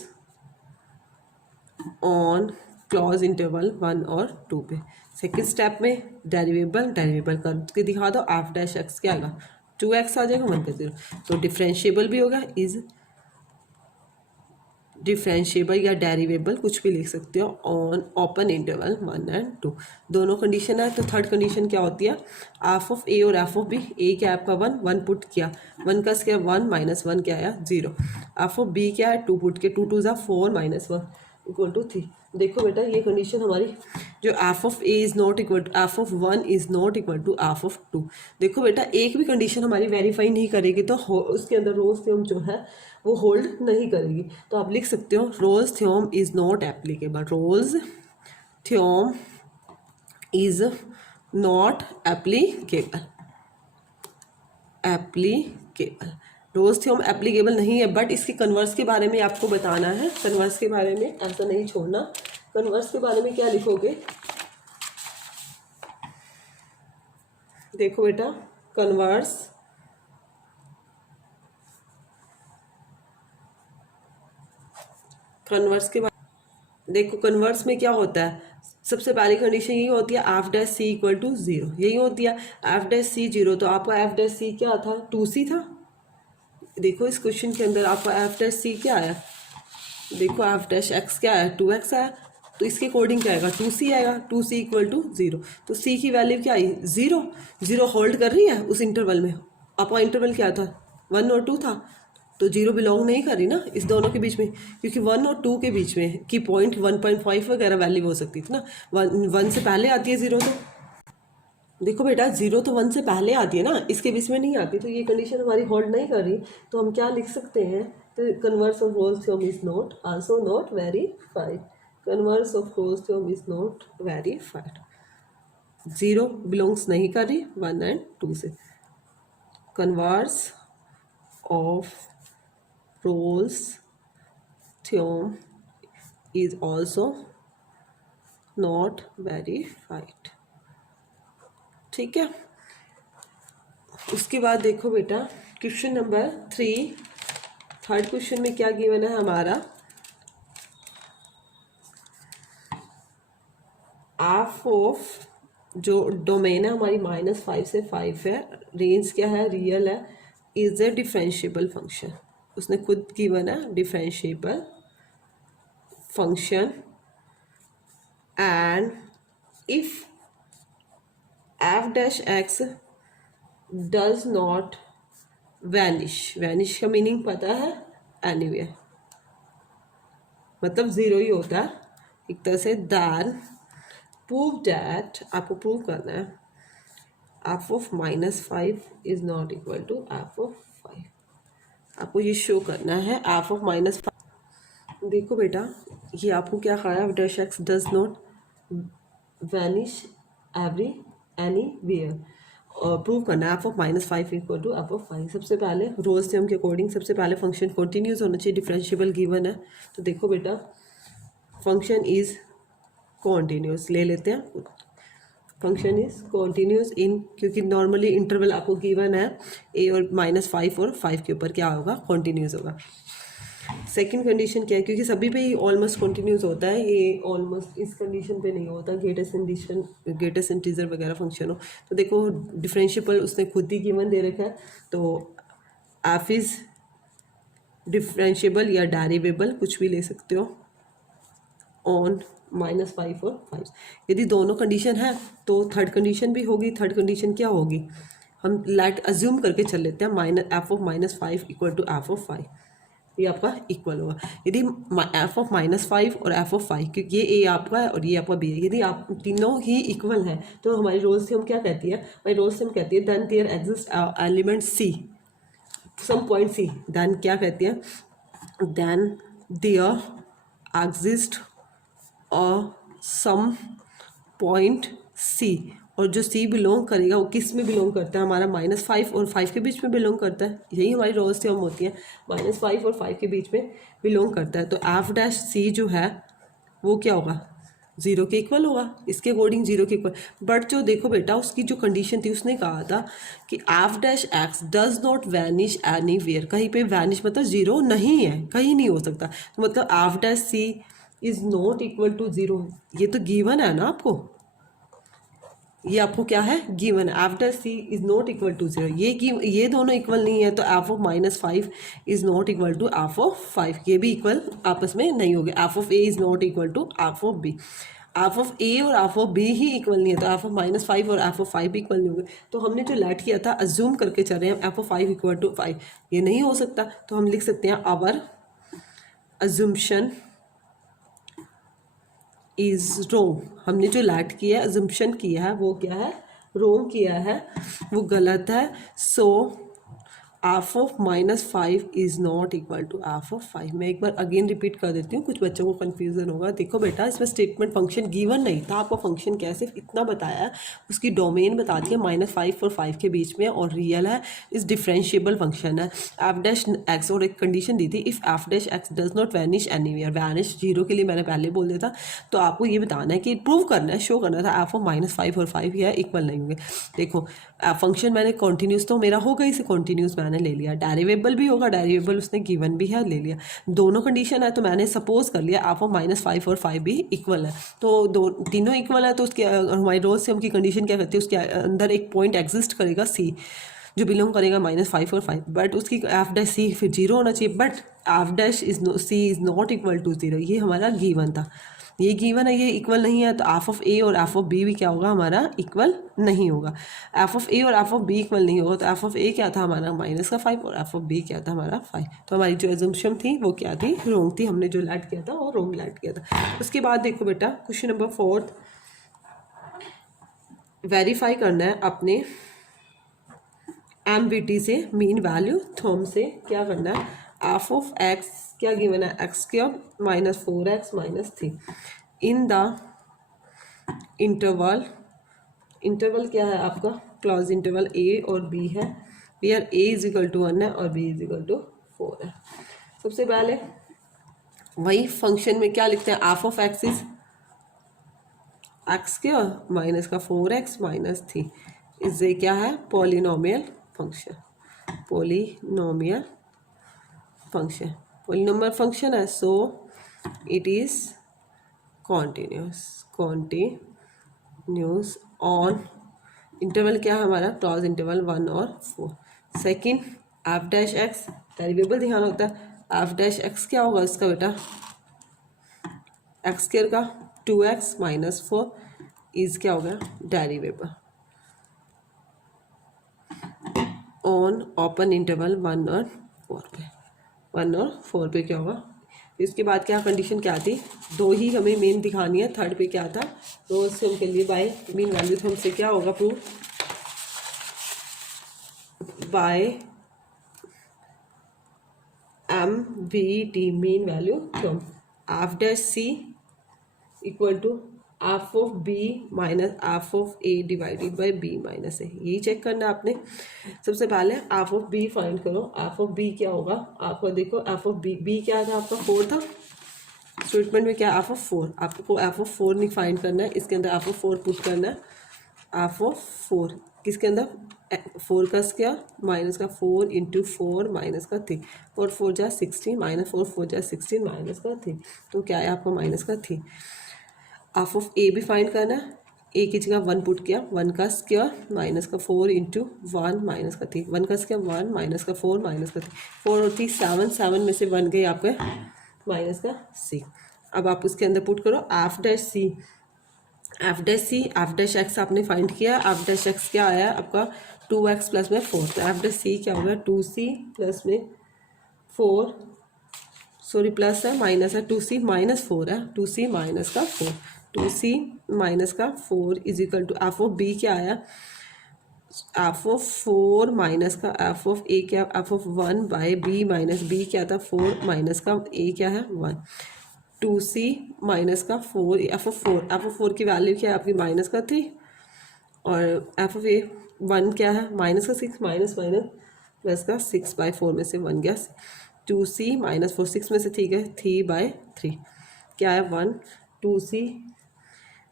on clause interval 1 और 2 पे। सेकेंड स्टेप में डेरिवेबल, डेरिवेबल करके दिखा दो, एफ डैश एक्स क्या आएगा, 2x आ जाएगा 1 पे 0, तो डिफ्रेंशिएबल भी होगा, इज डिफ्रेंशिएबल या डेरिवेबल कुछ भी लिख सकते हो ऑन ओपन इंटरवल 1 एंड 2, दोनों कंडीशन है। तो थर्ड कंडीशन क्या होती है, एफ ऑफ ए और एफ ऑफ बी, ए क्या है आपका 1 पुट किया, 1 का स्क्वायर 1 -1 क्या आया 0, एफ ऑफ बी क्या है 2 पुट के, 2 2 ज़ा 4 -1 इक्वल टू 3। देखो बेटा ये कंडीशन हमारी, जो f of a is not equal to F of 1 is not equal to F of 2। देखो बेटा एक भी कंडीशन हमारी वेरीफाई नहीं करेगी तो उसके अंदर रोल्स थ्योरम जो है वो होल्ड नहीं करेगी, तो आप लिख सकते हो Rolle's theorem is not applicable, Rolle's theorem is not applicable, applicable, Rolle's theorem applicable नहीं है, बट इसके कन्वर्स के बारे में आपको बताना है, कन्वर्स के बारे में ऐसा नहीं छोड़ना। कन्वर्स के बारे में क्या लिखोगे, देखो बेटा कन्वर्स, कन्वर्स के बारे देखो, कन्वर्स में क्या होता है, सबसे पहली कंडीशन यही होती है F dash C equal to 0, यही होती है, एफ डैश सी 0, तो आपका एफ डैश सी क्या था 2c था। देखो इस क्वेश्चन के अंदर आपका एफ डैश सी क्या आया, देखो एफ डैश एक्स क्या है 2x आया, तो इसके अकॉर्डिंग क्या आएगा 2c आएगा, 2c इक्वल टू 0, तो c की वैल्यू क्या आई 0, 0 होल्ड कर रही है उस इंटरवल में, आपका इंटरवल क्या था 1 और 2 था, तो 0 बिलोंग नहीं कर रही ना इस दोनों के बीच में, क्योंकि 1 और 2 के बीच में की पॉइंट 1.5 वगैरह वैल्यू हो सकती थी ना, 1 से पहले आती है 0, तो देखो बेटा 0 तो 1 से पहले आती है ना, इसके बीच में नहीं आती, तो ये कंडीशन हमारी होल्ड नहीं कर रही, तो हम क्या लिख सकते हैं, तो converse of Rolle's theorem is not also not verified, converse of Rolle's theorem is not verified, 0 belongs नहीं कर रही 1 एंड 2 से, converse of Rolle's theorem is also not verified, ठीक है। उसके बाद देखो बेटा क्वेश्चन नंबर 3, थर्ड क्वेश्चन में क्या गिवन है हमारा, एफ ऑफ, जो डोमेन है हमारी -5 से 5 है, रेंज क्या है रियल है, इज ए डिफरेंशिएबल फंक्शन, उसने खुद गिवन है differentiable function, and if F dash x does not vanish का मीनिंग पता है, एनीवेयर, मतलब ज़ीरो ही होता है एक तरह से। दैन प्रूव डैट, आपको प्रूव करना है F of -5 is not equal to F of 5। आपको ये शो करना है एफ ऑफ -5। देखो बेटा, ये आपको क्या कहा है, dash x does not vanish every anywhere, और प्रूव करना है F of -5 equal to F of 5। सबसे पहले रोज थ्योरम के अकॉर्डिंग सबसे पहले फंक्शन कॉन्टिन्यूस होना चाहिए, डिफरेंशिएबल गिवन है। तो देखो बेटा, फंक्शन इज कॉन्टिन्यूस ले लेते हैं, फंक्शन इज कॉन्टिन्यूस इन, क्योंकि नॉर्मली इंटरवल आपको गिवन है ए और -5 और 5 के ऊपर क्या होगा, कॉन्टिन्यूस होगा। सेकंड कंडीशन क्या है, क्योंकि सभी पे ही ऑलमोस्ट कंटिन्यूस होता है, ये ऑलमोस्ट इस कंडीशन पे नहीं होता, ग्रेटेस्ट इंटीजर वगैरह फंक्शन हो। तो देखो डिफरेंशिएबल उसने खुद ही गिवन दे रखा है, तो एफ इज डिफरेंशिएबल या डेरिवेबल कुछ भी ले सकते हो ऑन -5 और 5। यदि दोनों कंडीशन है तो थर्ड कंडीशन भी होगी। थर्ड कंडीशन क्या होगी, हम लेट अज्यूम करके चल लेते हैं f of -5 equal to F of 5, ये आपका इक्वल होगा। यदि एफ ऑफ -5 और एफ ऑफ 5, क्योंकि ये ए आपका है और ये आपका बी है, यदि आप तीनों ही इक्वल हैं तो हमारी रोल्स थ्योरम क्या कहती है, हमारी रोल्स थ्योरम कहती है then there exist element c, some point c, then क्या कहती है, then there exist some point c, और जो सी बिलोंग करेगा वो किस में बिलोंग करता है, हमारा -5 और 5 के बीच में बिलोंग करता है। यही हमारी रोल्स थ्योरम होती है, -5 और 5 के बीच में बिलोंग करता है। तो एफ डैश सी जो है वो क्या होगा, 0 के इक्वल होगा, इसके अकॉर्डिंग 0 के इक्वल। बट जो देखो बेटा, उसकी जो कंडीशन थी उसने कहा था कि f dash x does not vanish anywhere, कहीं पे वैनिश मतलब 0 नहीं है, कहीं नहीं हो सकता। तो मतलब f dash c is not equal to 0, ये तो गिवन है ना आपको, ये आपको क्या है, गिवन है। F dash c is not equal to 0, ये दोनों इक्वल नहीं है, तो f of -5 is not equal to F of 5, ये भी इक्वल आपस में नहीं होंगे। F of A is not equal to F of B, F of a और एफ ऑफ बी ही इक्वल नहीं है, तो एफ ऑफ -5 और एफ ऑफ 5 भी इक्वल नहीं होंगे। तो हमने जो लेट किया था, अज्यूम करके चल रहे हैं एफ ऑफ 5 इक्वल टू 5, ये नहीं हो सकता। तो हम लिख सकते हैं आवर अज्यूम्शन इज रोंग, हमने जो लैट किया है, अजम्पशन किया है, वो क्या है, रोंग किया है, वो गलत है। So f of -5 is not equal to F of 5। मैं एक बार अगेन रिपीट कर देती हूँ, कुछ बच्चों को कन्फ्यूजन होगा। देखो बेटा, इसमें स्टेटमेंट फंक्शन गिवन नहीं था, आपको फंक्शन क्या है सिर्फ इतना बताया है, उसकी डोमेन बता दी है -5 और 5 के बीच में, और रियल है, इस डिफरेंशिएबल फंक्शन है। एफ डैश एक्स, और एक कंडीशन दी थी, if F dash x does not vanish anywhere, vanish 0 के लिए मैंने पहले बोल दिया था। तो आपको ये बताना है कि प्रूव करना है, शो करना था एफ ऑफ -5 और 5 यह इक्वल नहीं होंगे। देखो फंक्शन मैंने कॉन्टीन्यूस तो मेरा होगा, इसे कॉन्टीन्यूस मैंने ले लिया, डेरिवेबल भी होगा, डेरिवेबल उसने गिवन भी है, ले लिया। दोनों कंडीशन है तो मैंने सपोज कर लिया एफ ऑफ -5 और 5 भी इक्वल है, तो दो तीनों इक्वल है। तो उसके हमारी रोज से हमकी कंडीशन क्या कहती है, उसके अंदर एक पॉइंट एग्जिस्ट करेगा सी, जो बिलोंग करेगा -5 और 5, बट उसकी एफ डैश सी फिर 0 होना चाहिए, but f dash c is not equal to 0, ये हमारा गिवन था, ये गिवन है, ये इक्वल नहीं है। तो एफ ऑफ ए और एफ ऑफ बी भी क्या होगा, हमारा इक्वल नहीं होगा। एफ ऑफ ए और एफ ऑफ बी इक्वल नहीं होगा, तो एफ ऑफ ए क्या था हमारा -5 और एफ ऑफ बी क्या था हमारा 5। तो हमारी जो एजम्पशन थी वो क्या थी, रोंग थी, हमने जो लैट किया था वो रोंग लैट किया था। उसके बाद देखो बेटा, क्वेश्चन नंबर 4 वेरीफाई करना है अपने MVT से, मीन वैल्यू थ्योरम से क्या करना है, एफ ऑफ एक्स क्या गिवन है, x³ -4x -3 in the interval क्या है आपका, क्लोज इंटरवल a और b है, where a is equal to 1 है और b इज इक्वल टू 4 है। सबसे पहले वही फंक्शन में क्या लिखते हैं, f of x is x³ -4x -3 इससे क्या है, पॉलिनोमियल फंक्शन, पॉलिनोमियल फंक्शन है, so it is continuous on interval क्या है हमारा, क्लोज इंटरवल 1 और 4। सेकंड एफ डैश एक्स, डेरिवेबल ध्यान होता है, एफ डैश एक्स क्या होगा इसका बेटा, x² का 2x -4 इज क्या हो गया, डेरिवेबल ऑन ओपन इंटरवल 1 और 4 पे, 1 और 4 पे क्या होगा। इसके बाद क्या कंडीशन क्या थी, दो ही हमें मेन दिखानी है, थर्ड पे क्या था, रोल्स थ्योरम के लिए बाय मीन वैल्यू थ्योरम से क्या होगा prove, by MVT mean value theorem, f dash C equal to F of B minus F of A divided by b minus a. यही चेक करना है आपने। सबसे पहले एफ ऑफ बी फाइंड करो। एफ ऑफ बी क्या होगा, आपको देखो एफ ऑफ बी क्या था आपका 4 था स्टेटमेंट में, क्या एफ ऑफ 4, आपको एफ ऑफ 4 नहीं फाइंड करना है, इसके अंदर एफ ऑफ 4 पुट करना है। एफ ऑफ 4 किसके अंदर, 4 का स्क्वायर माइनस का 4 इंटू 4 माइनस का 3, 4 4 जा 16 माइनस 4 4 जा 16 माइनस का 3, तो क्या है आपका माइनस का 3। एफ ऑफ ए भी फाइंड करना है, ए की जगह 1 पुट किया, 1 का स्क्वायर माइनस का 4 इंटू 1 माइनस का 3, 1 का स्क्वायर 1 माइनस का 4 माइनस का 3, 4 और 3 7, 7 में से 1 गई आपके माइनस का 6। अब आप उसके अंदर पुट करो एफ डैश सी, एफ डैश सी, एफ डैश एक्स आपने फाइंड किया, एफ डैश एक्स क्या आया आपका 2x प्लस में 4, तो एफ डैश सी क्या होगा 2c प्लस में 4, सॉरी प्लस है माइनस है 2c माइनस 4 है, 2c माइनस का 4, 2c माइनस का 4 is equal to F of b क्या आया, एफ ऑफ 4 माइनस का एफ ऑफ ए क्या, f of 1 by b minus b क्या था 4 माइनस का ए क्या है 1, 2c माइनस का 4 एफ ऑफ 4 की वैल्यू क्या है आपकी माइनस का 3, और एफ ऑफ ए 1 क्या है माइनस का 6, माइनस माइनस प्लस का 6/4 में से 1 गया, 2c माइनस 4 6 में से ठीक है 3/3 क्या है 1, 2c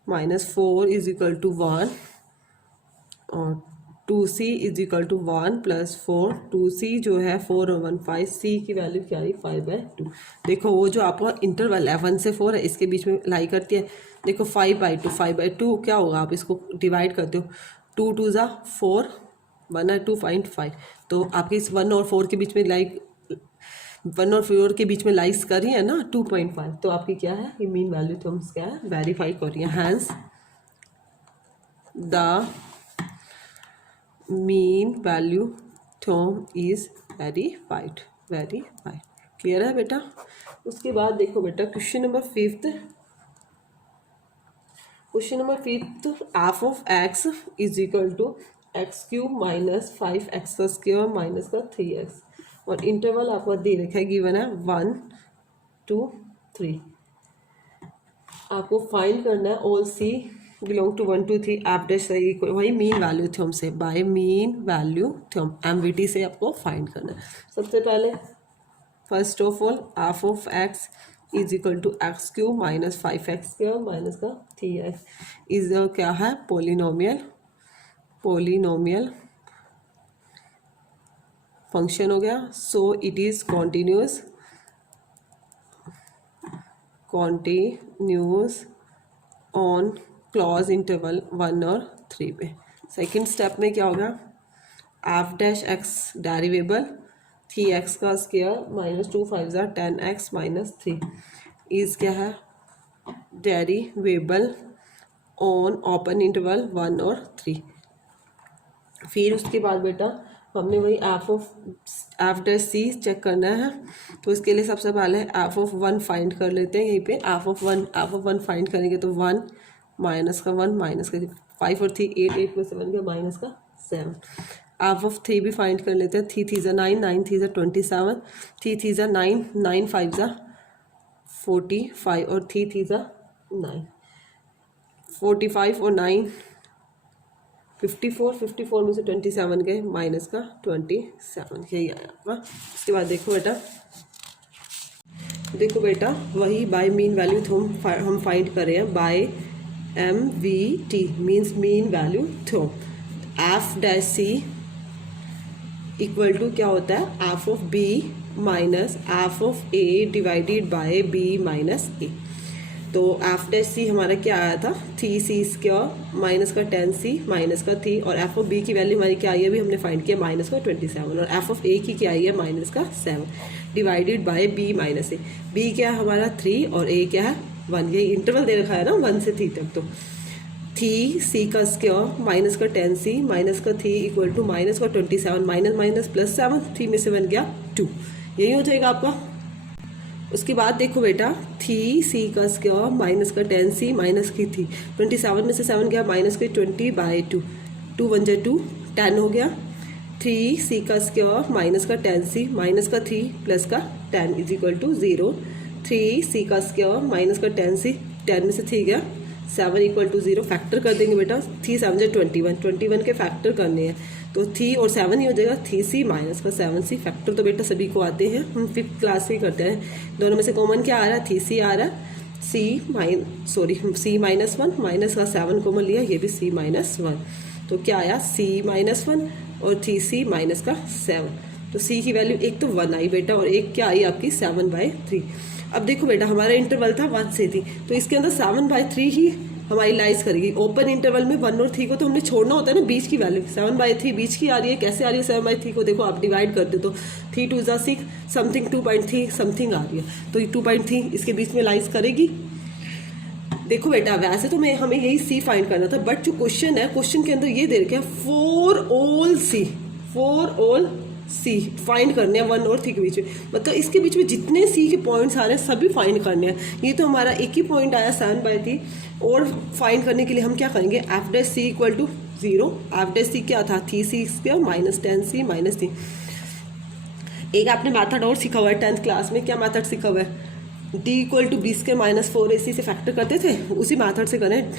minus 4 is equal to 1 और 2c is equal to 1 plus 4, 2c जो है 4 और 1 5, c की वैल्यू क्या आई 5/2। देखो वो जो आपका इंटरवल है 1 से 4 है, इसके बीच में लाई करती है, देखो 5/2, 5/2 क्या होगा, आप इसको डिवाइड करते हो 2 2 ज़ा 4, 1 है 2.5, तो आपकी इस 1 और 4 के बीच में लाइक 1 और 4 के बीच में लाइस कर रही है ना 2.5, तो आपकी क्या है ये मीन वैल्यू तो हम क्या है वेरीफाई कर रही है, hence the mean value theorem is verified, verified. Clear है बेटा। उसके बाद देखो बेटा question number 5th, question number 5th, f of x is equal to x cube minus 5x का स्क्वायर माइनस का 3x, और इंटरवल आपको दे रखा है गिवन है 1 2 3, आपको फाइंड करना है all c belong to 1 2 3 f dash वही मीन वैल्यू थ्योरम से, by mean value theorem MVT से आपको फाइंड करना है। सबसे पहले first of all f of x is equal to x cube minus 5x square minus का 3x इज क्या है पोलिनोमियल, पोलिनोमियल फंक्शन हो गया, सो it is continuous, continuous on closed interval 1 और 3 पे। सेकंड स्टेप में क्या होगा, एफ डैश एक्स डेरिवेबल 3x का स्क्वायर माइनस 2 5 ज़ा 10x माइनस 3 इज क्या है डेरिवेबल ऑन ओपन इंटरवल 1 और 3। फिर उसके बाद बेटा हमने वही एफ डैश सी चेक करना है, तो इसके लिए सबसे पहले एफ ऑफ 1 फाइंड कर लेते हैं। यहीं पे एफ ऑफ 1 फाइंड करेंगे तो 1 माइनस का 1 माइनस का 5 और 3 8 8 में से 1 गया माइनस का 7। एफ ऑफ 3 भी फाइंड कर लेते हैं, 3 3 ज़ा 9 9 3 ज़ा 27, 3 3 ज़ा 9 9 5 ज़ा 45 और 3 3 ज़ा 9, 45 और 9 54, 54 में से 27 गए माइनस का 27, यही आया आपका। उसके बाद देखो बेटा, देखो बेटा वही बाय मीन वैल्यू थ्योरम हम फाइंड कर रहे हैं, by MVT means mean value theorem. F dash C equal to क्या होता है F of B minus F of A divided by b minus a. तो एफ डैश सी हमारा क्या आया था 3c स्क्वायर माइनस का 10c माइनस का 3, और एफ ऑफ बी की वैल्यू हमारी क्या आई है अभी हमने फाइंड किया माइनस का 27, और एफ ऑफ ए की क्या आई है माइनस का 7 divided by b minus a. B क्या है हमारा 3 और ए क्या है 1, यही इंटरवल दे रखा है ना 1 से 3 तक, तो थी सी का स्क्वायर माइनस का 10c माइनस का 3 इक्वल टू माइनस का 27 माइनस माइनस प्लस 7, 3 में से बन गया 2, यही हो जाएगा आपका। उसके बाद देखो बेटा, थी सी का स्क्वायर माइनस का 10c माइनस की थी 27 में से 7 गया माइनस के 20/2, 2 1 जा 2, 10 हो गया। थ्री सी का स्क्वायर माइनस का 10c माइनस का 3 प्लस का 10 इज इक्वल टू 0। 3c का स्क्वायर माइनस का 10c, 10 में से 3 गया 7 इक्वल टू 0, फैक्टर कर देंगे बेटा। 3 7 जा 21, 21 के फैक्टर करने हैं तो 3 और 7 ही हो जाएगा 3c माइनस का 7c। फैक्टर तो बेटा सभी को आते हैं, हम 5th क्लास से ही करते हैं। दोनों में से कॉमन क्या आ रहा है, 3c आ रहा है, c माइनस 1 माइनस का 7 कॉमन लिया, ये भी c माइनस 1, तो क्या आया c माइनस 1 और 3c माइनस का 7। तो c की वैल्यू एक तो 1 आई बेटा और एक क्या आई आपकी 7/3। अब देखो बेटा, हमारा इंटरवल था 1 से 3, तो इसके अंदर 7/3 ही हमारी लाइज करेगी। ओपन इंटरवल में 1 और 3 को तो हमने छोड़ना होता है ना, बीच की वैल्यू 7/3 बीच की आ रही है। कैसे आ रही है 7/3 को, देखो आप डिवाइड करते तो 3 2 जा 6 समथिंग 2.3 समथिंग आ रही है, तो ये 2.3 इसके बीच में लाइज करेगी। देखो बेटा, वैसे तो मैं हमें यही सी फाइंड करना था, बट जो क्वेश्चन है, क्वेश्चन के अंदर ये दे रखा है फॉर ऑल सी फाइंड करने हैं 1 और 3 के बीच में, मतलब इसके बीच में जितने सी के पॉइंट्स आ रहे हैं सभी फाइंड करने हैं। ये तो हमारा एक ही पॉइंट आया 7/3, और फाइंड करने के लिए हम क्या करेंगे, f dash C equal to 0। F dash c क्या था, 3c square minus 10c minus 3। एक आपने मैथड और सीखा हुआ है 10th क्लास में, क्या मैथड सीखा हुआ है, d equal to b square minus 4ac से फैक्टर करते थे, उसी मैथड से करें।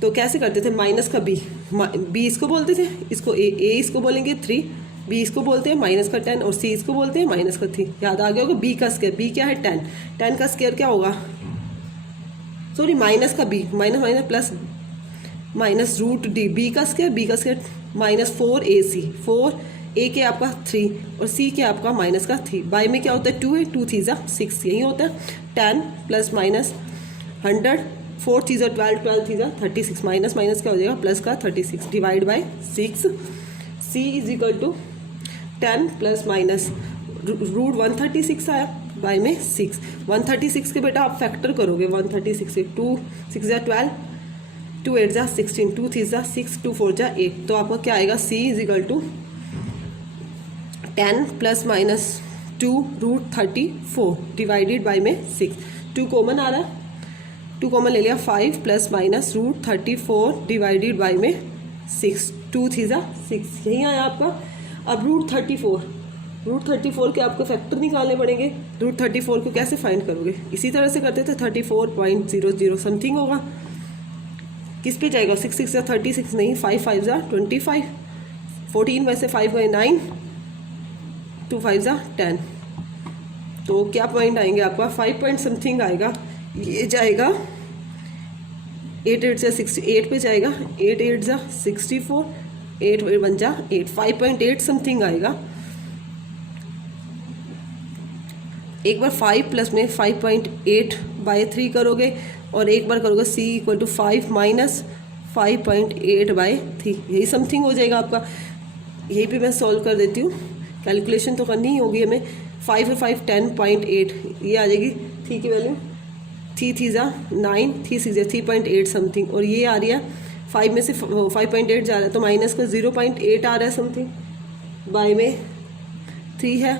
तो कैसे करते थे, माइनस का b इसको बोलते थे, इसको a इसको बोलेंगे 3, b इसको बोलते हैं माइनस का 10 और c इसको बोलते हैं माइनस का 3। याद आ गया होगा, b का स्क्वायर, b क्या है 10, 10 का स्क्वायर क्या होगा, सॉरी माइनस का b, minus minus plus minus root d, b का स्क्वायर माइनस 4ac, 4 a के आपका 3 और c के आपका माइनस का 3, बाई में क्या होता है 2 है, 2 3 जा 6, यही होता है 10 प्लस माइनस 100, 4 3 जा 12, 12 3 जा 36, माइनस माइनस क्या हो जाएगा प्लस का 36 divide by 6। c is equal to 10 plus minus root 136 आया बाई में 6, 136 के बेटा आप फैक्टर करोगे 136 से, 2 6 जा 12, 2 8 जा 16, 2 3 जा 6, 2 4 जा 8, तो आपका क्या आएगा c is equal to 10 plus minus 2 root 34 divided by में 6, 2 कॉमन आ रहा है, 2 कॉमन ले लिया, 5 plus minus root 34 divided by में 6, 2 3 जा 6, यही आया आपका। अब रूट 34 के आपको फैक्टर निकालने पड़ेंगे। रूट 34 को कैसे फाइंड करोगे, इसी तरह से करते थे, 34.00 समथिंग होगा, किस पे जाएगा, 6 6 जा 36 नहीं, 5 5 जा 25, 14 वैसे 5 गए 9, 2 5 जा 10, तो क्या पॉइंट आएंगे आपका 5 पॉइंट समथिंग आएगा, ये जाएगा 8 8 जा 68 पे जाएगा, 8 8 जा 64, 8 1 जा 8, 5.8 समथिंग आएगा। एक बार 5 प्लस में 5.8/3 करोगे और एक बार करोगे c इक्वल टू 5 माइनस 5.8/3, यही समथिंग हो जाएगा आपका। यही पे मैं सॉल्व कर देती हूँ, कैलकुलेशन तो करनी ही होगी हमें। 5 और 5 10.8, ये आ जाएगी 3 की वैल्यू, 3 3 जा 9, 3 6 जा 3.8 समथिंग, और ये आ रही है 5 में से 5.8 जा रहा है तो माइनस का 0.8 आ रहा है समथिंग, बाई में 3 है,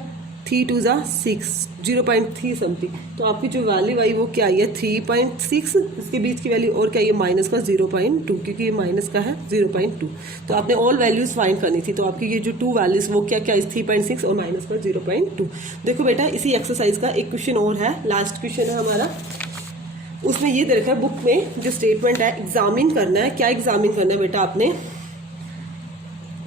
3 2 जा 6, 0.3 समथिंग, तो आपकी जो वैल्यू आई वो क्या आई है 3.6, इसके बीच की वैल्यू और क्या है माइनस का 0.2, क्योंकि ये माइनस का है 0.2। तो आपने ऑल वैल्यूज फाइंड करनी थी, तो आपकी ये जो 2 वैल्यूज वो क्या क्या इस 3.6 और माइनस का 0.2। देखो बेटा, इसी एक्सरसाइज का एक क्वेश्चन और है, लास्ट क्वेश्चन है हमारा, उसमें ये दे रखा है बुक में जो स्टेटमेंट है एग्जामिन करना है। क्या एग्जामिन करना है बेटा आपने,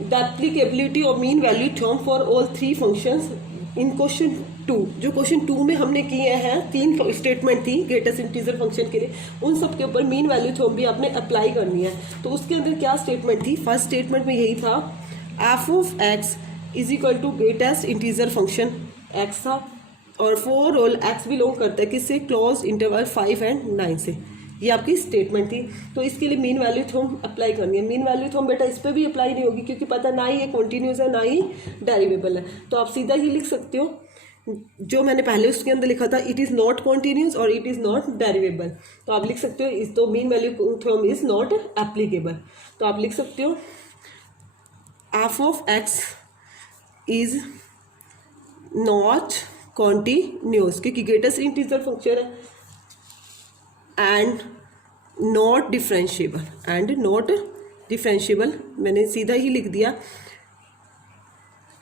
the applicability of mean value theorem for all 3 functions in question 2। जो क्वेश्चन 2 में हमने किए हैं 3 स्टेटमेंट थी ग्रेटेस्ट इंटीजर फंक्शन के लिए, उन सब के ऊपर मीन वैल्यू थ्योरम भी आपने अप्लाई करनी है। तो उसके अंदर क्या स्टेटमेंट थी, फर्स्ट स्टेटमेंट में यही था f of x is equal to greatest integer function x था, और फॉर ऑल एक्स बिलोंग करता है किससे, क्लोज इंटरवल 5 और 9 से, ये आपकी स्टेटमेंट थी। तो इसके लिए मीन वैल्यू थ्योरम अप्लाई करनी है। मीन वैल्यू थ्योरम बेटा इस पर भी अप्लाई नहीं होगी, क्योंकि पता ना ही ये कॉन्टिन्यूस है ना ही डेरिवेबल है, तो आप सीधा ही लिख सकते हो जो मैंने पहले उसके अंदर लिखा था इट इज़ नॉट कॉन्टीन्यूस और इट इज़ नॉट डेरिवेबल, तो आप लिख सकते हो इस तो mean value theorem is not applicable. तो आप लिख सकते हो F of x is not continuous क्योंकि ग्रेटेस्ट इंटीजर फंक्शन है एंड नॉट डिफरेंशिएबल मैंने सीधा ही लिख दिया,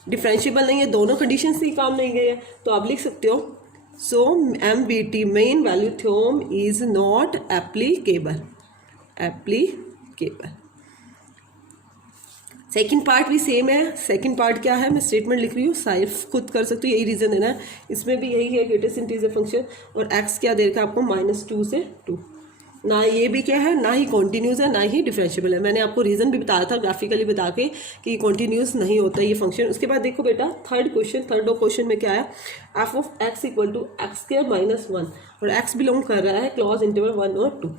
डिफरेंशिएबल नहीं है, दोनों कंडीशन से ही काम नहीं गए हैं। तो आप लिख सकते हो सो MVT main value theorem is not applicable. Second part भी सेम है। सेकंड पार्ट क्या है, मैं स्टेटमेंट लिख रही हूँ, सिर्फ खुद कर सकते हो, यही रीज़न देना है। इसमें भी यही है ग्रेटेस्ट इंटीजर फंक्शन और x क्या दे रखा है आपको -2 से 2। ना ये भी क्या है, ना ही कॉन्टीन्यूस है ना ही डिफरेंशिएबल है। मैंने आपको रीज़न भी बताया था ग्राफिकली बता के कि कॉन्टीन्यूस नहीं होता ये फंक्शन। उसके बाद देखो बेटा थर्ड क्वेश्चन में क्या है, F of x equal to x² -1 और x बिलोंग कर रहा है क्लॉज इंटरवल 1 और 2।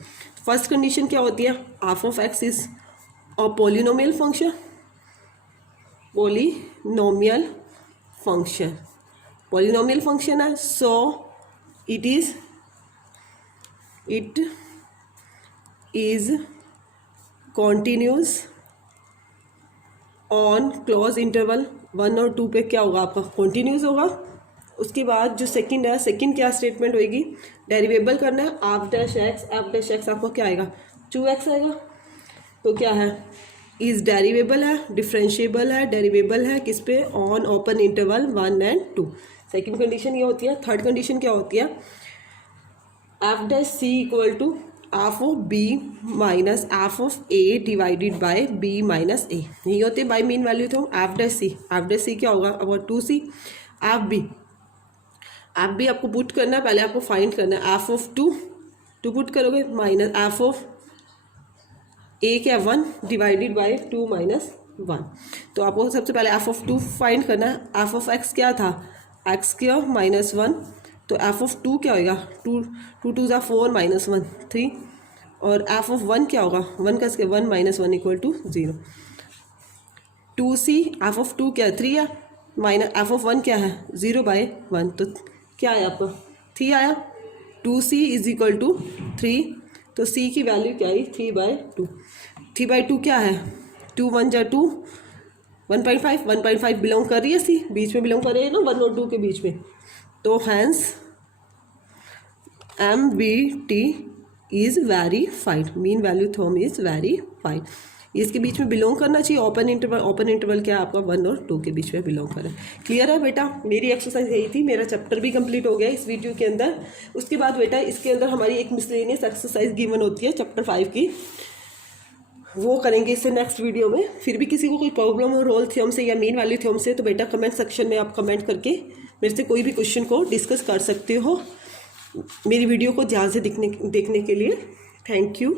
फर्स्ट कंडीशन क्या होती है, F of x is a polynomial function है, so it is continuous on closed interval 1 और 2 पे क्या होगा आपका कॉन्टीन्यूस होगा। उसके बाद जो सेकंड है, सेकंड क्या स्टेटमेंट होगी, डेरिवेबल करना है एफ डैश एक्स आपको क्या आएगा 2x आएगा। तो क्या है, इज डेरिवेबल है, डिफरेंशिएबल है, डेरिवेबल है किस पे, ऑन ओपन इंटरवल 1 और 2। सेकंड कंडीशन ये होती है। थर्ड कंडीशन क्या होती है, F dash C equal to F of B minus F of A divided by b minus a, यही होते हैं बाई मीन वैल्यू। तो एफ डैश सी क्या होगा, अब 2c एफ बी आपको पुट करना है, पहले आपको फाइंड करना है एफ ऑफ 2 पुट करोगे माइनस एफ ऑफ ए क्या 1 डिवाइडेड बाय 2 माइनस 1। तो आपको सबसे पहले एफ ऑफ 2 फाइंड करना है। एफ ऑफ एक्स क्या था, x² -1, तो एफ ऑफ 2 क्या होगा 2 2 ज़ा 4 -1 3, और एफ ऑफ 1 क्या होगा 1 का square 1 -1 equal to 0। 2c f of 2 क्या है 3 है, माइनस एफ ऑफ 1 क्या है 0/1, तो क्या आया आपका 3 आया। 2c इज इक्वल टू 3, तो c की वैल्यू क्या आई 3/2। 3/2 क्या है 2 1 जा 2 1.5 बिलोंग कर रही है सी, बीच में बिलोंग कर रही है ना 1 और 2 के बीच में। तो hence MVT is verified, mean value theorem is verified. इसके बीच में बिलोंग करना चाहिए, ओपन इंटरवल क्या है आपका 1 और 2 के बीच में बिलोंग करे। क्लियर है बेटा, मेरी एक्सरसाइज यही थी, मेरा चैप्टर भी कंप्लीट हो गया इस वीडियो के अंदर। उसके बाद बेटा इसके अंदर हमारी एक मिसलेनियस एक्सरसाइज गिवन होती है चैप्टर 5 की, वो करेंगे इससे नेक्स्ट वीडियो में। फिर भी किसी को कोई प्रॉब्लम हो रोल थ्योरम से या मीन वैल्यू थ्योरम से, तो बेटा कमेंट सेक्शन में आप कमेंट करके मेरे से कोई भी क्वेश्चन को डिस्कस कर सकते हो। मेरी वीडियो को ध्यान से देखने के लिए थैंक यू।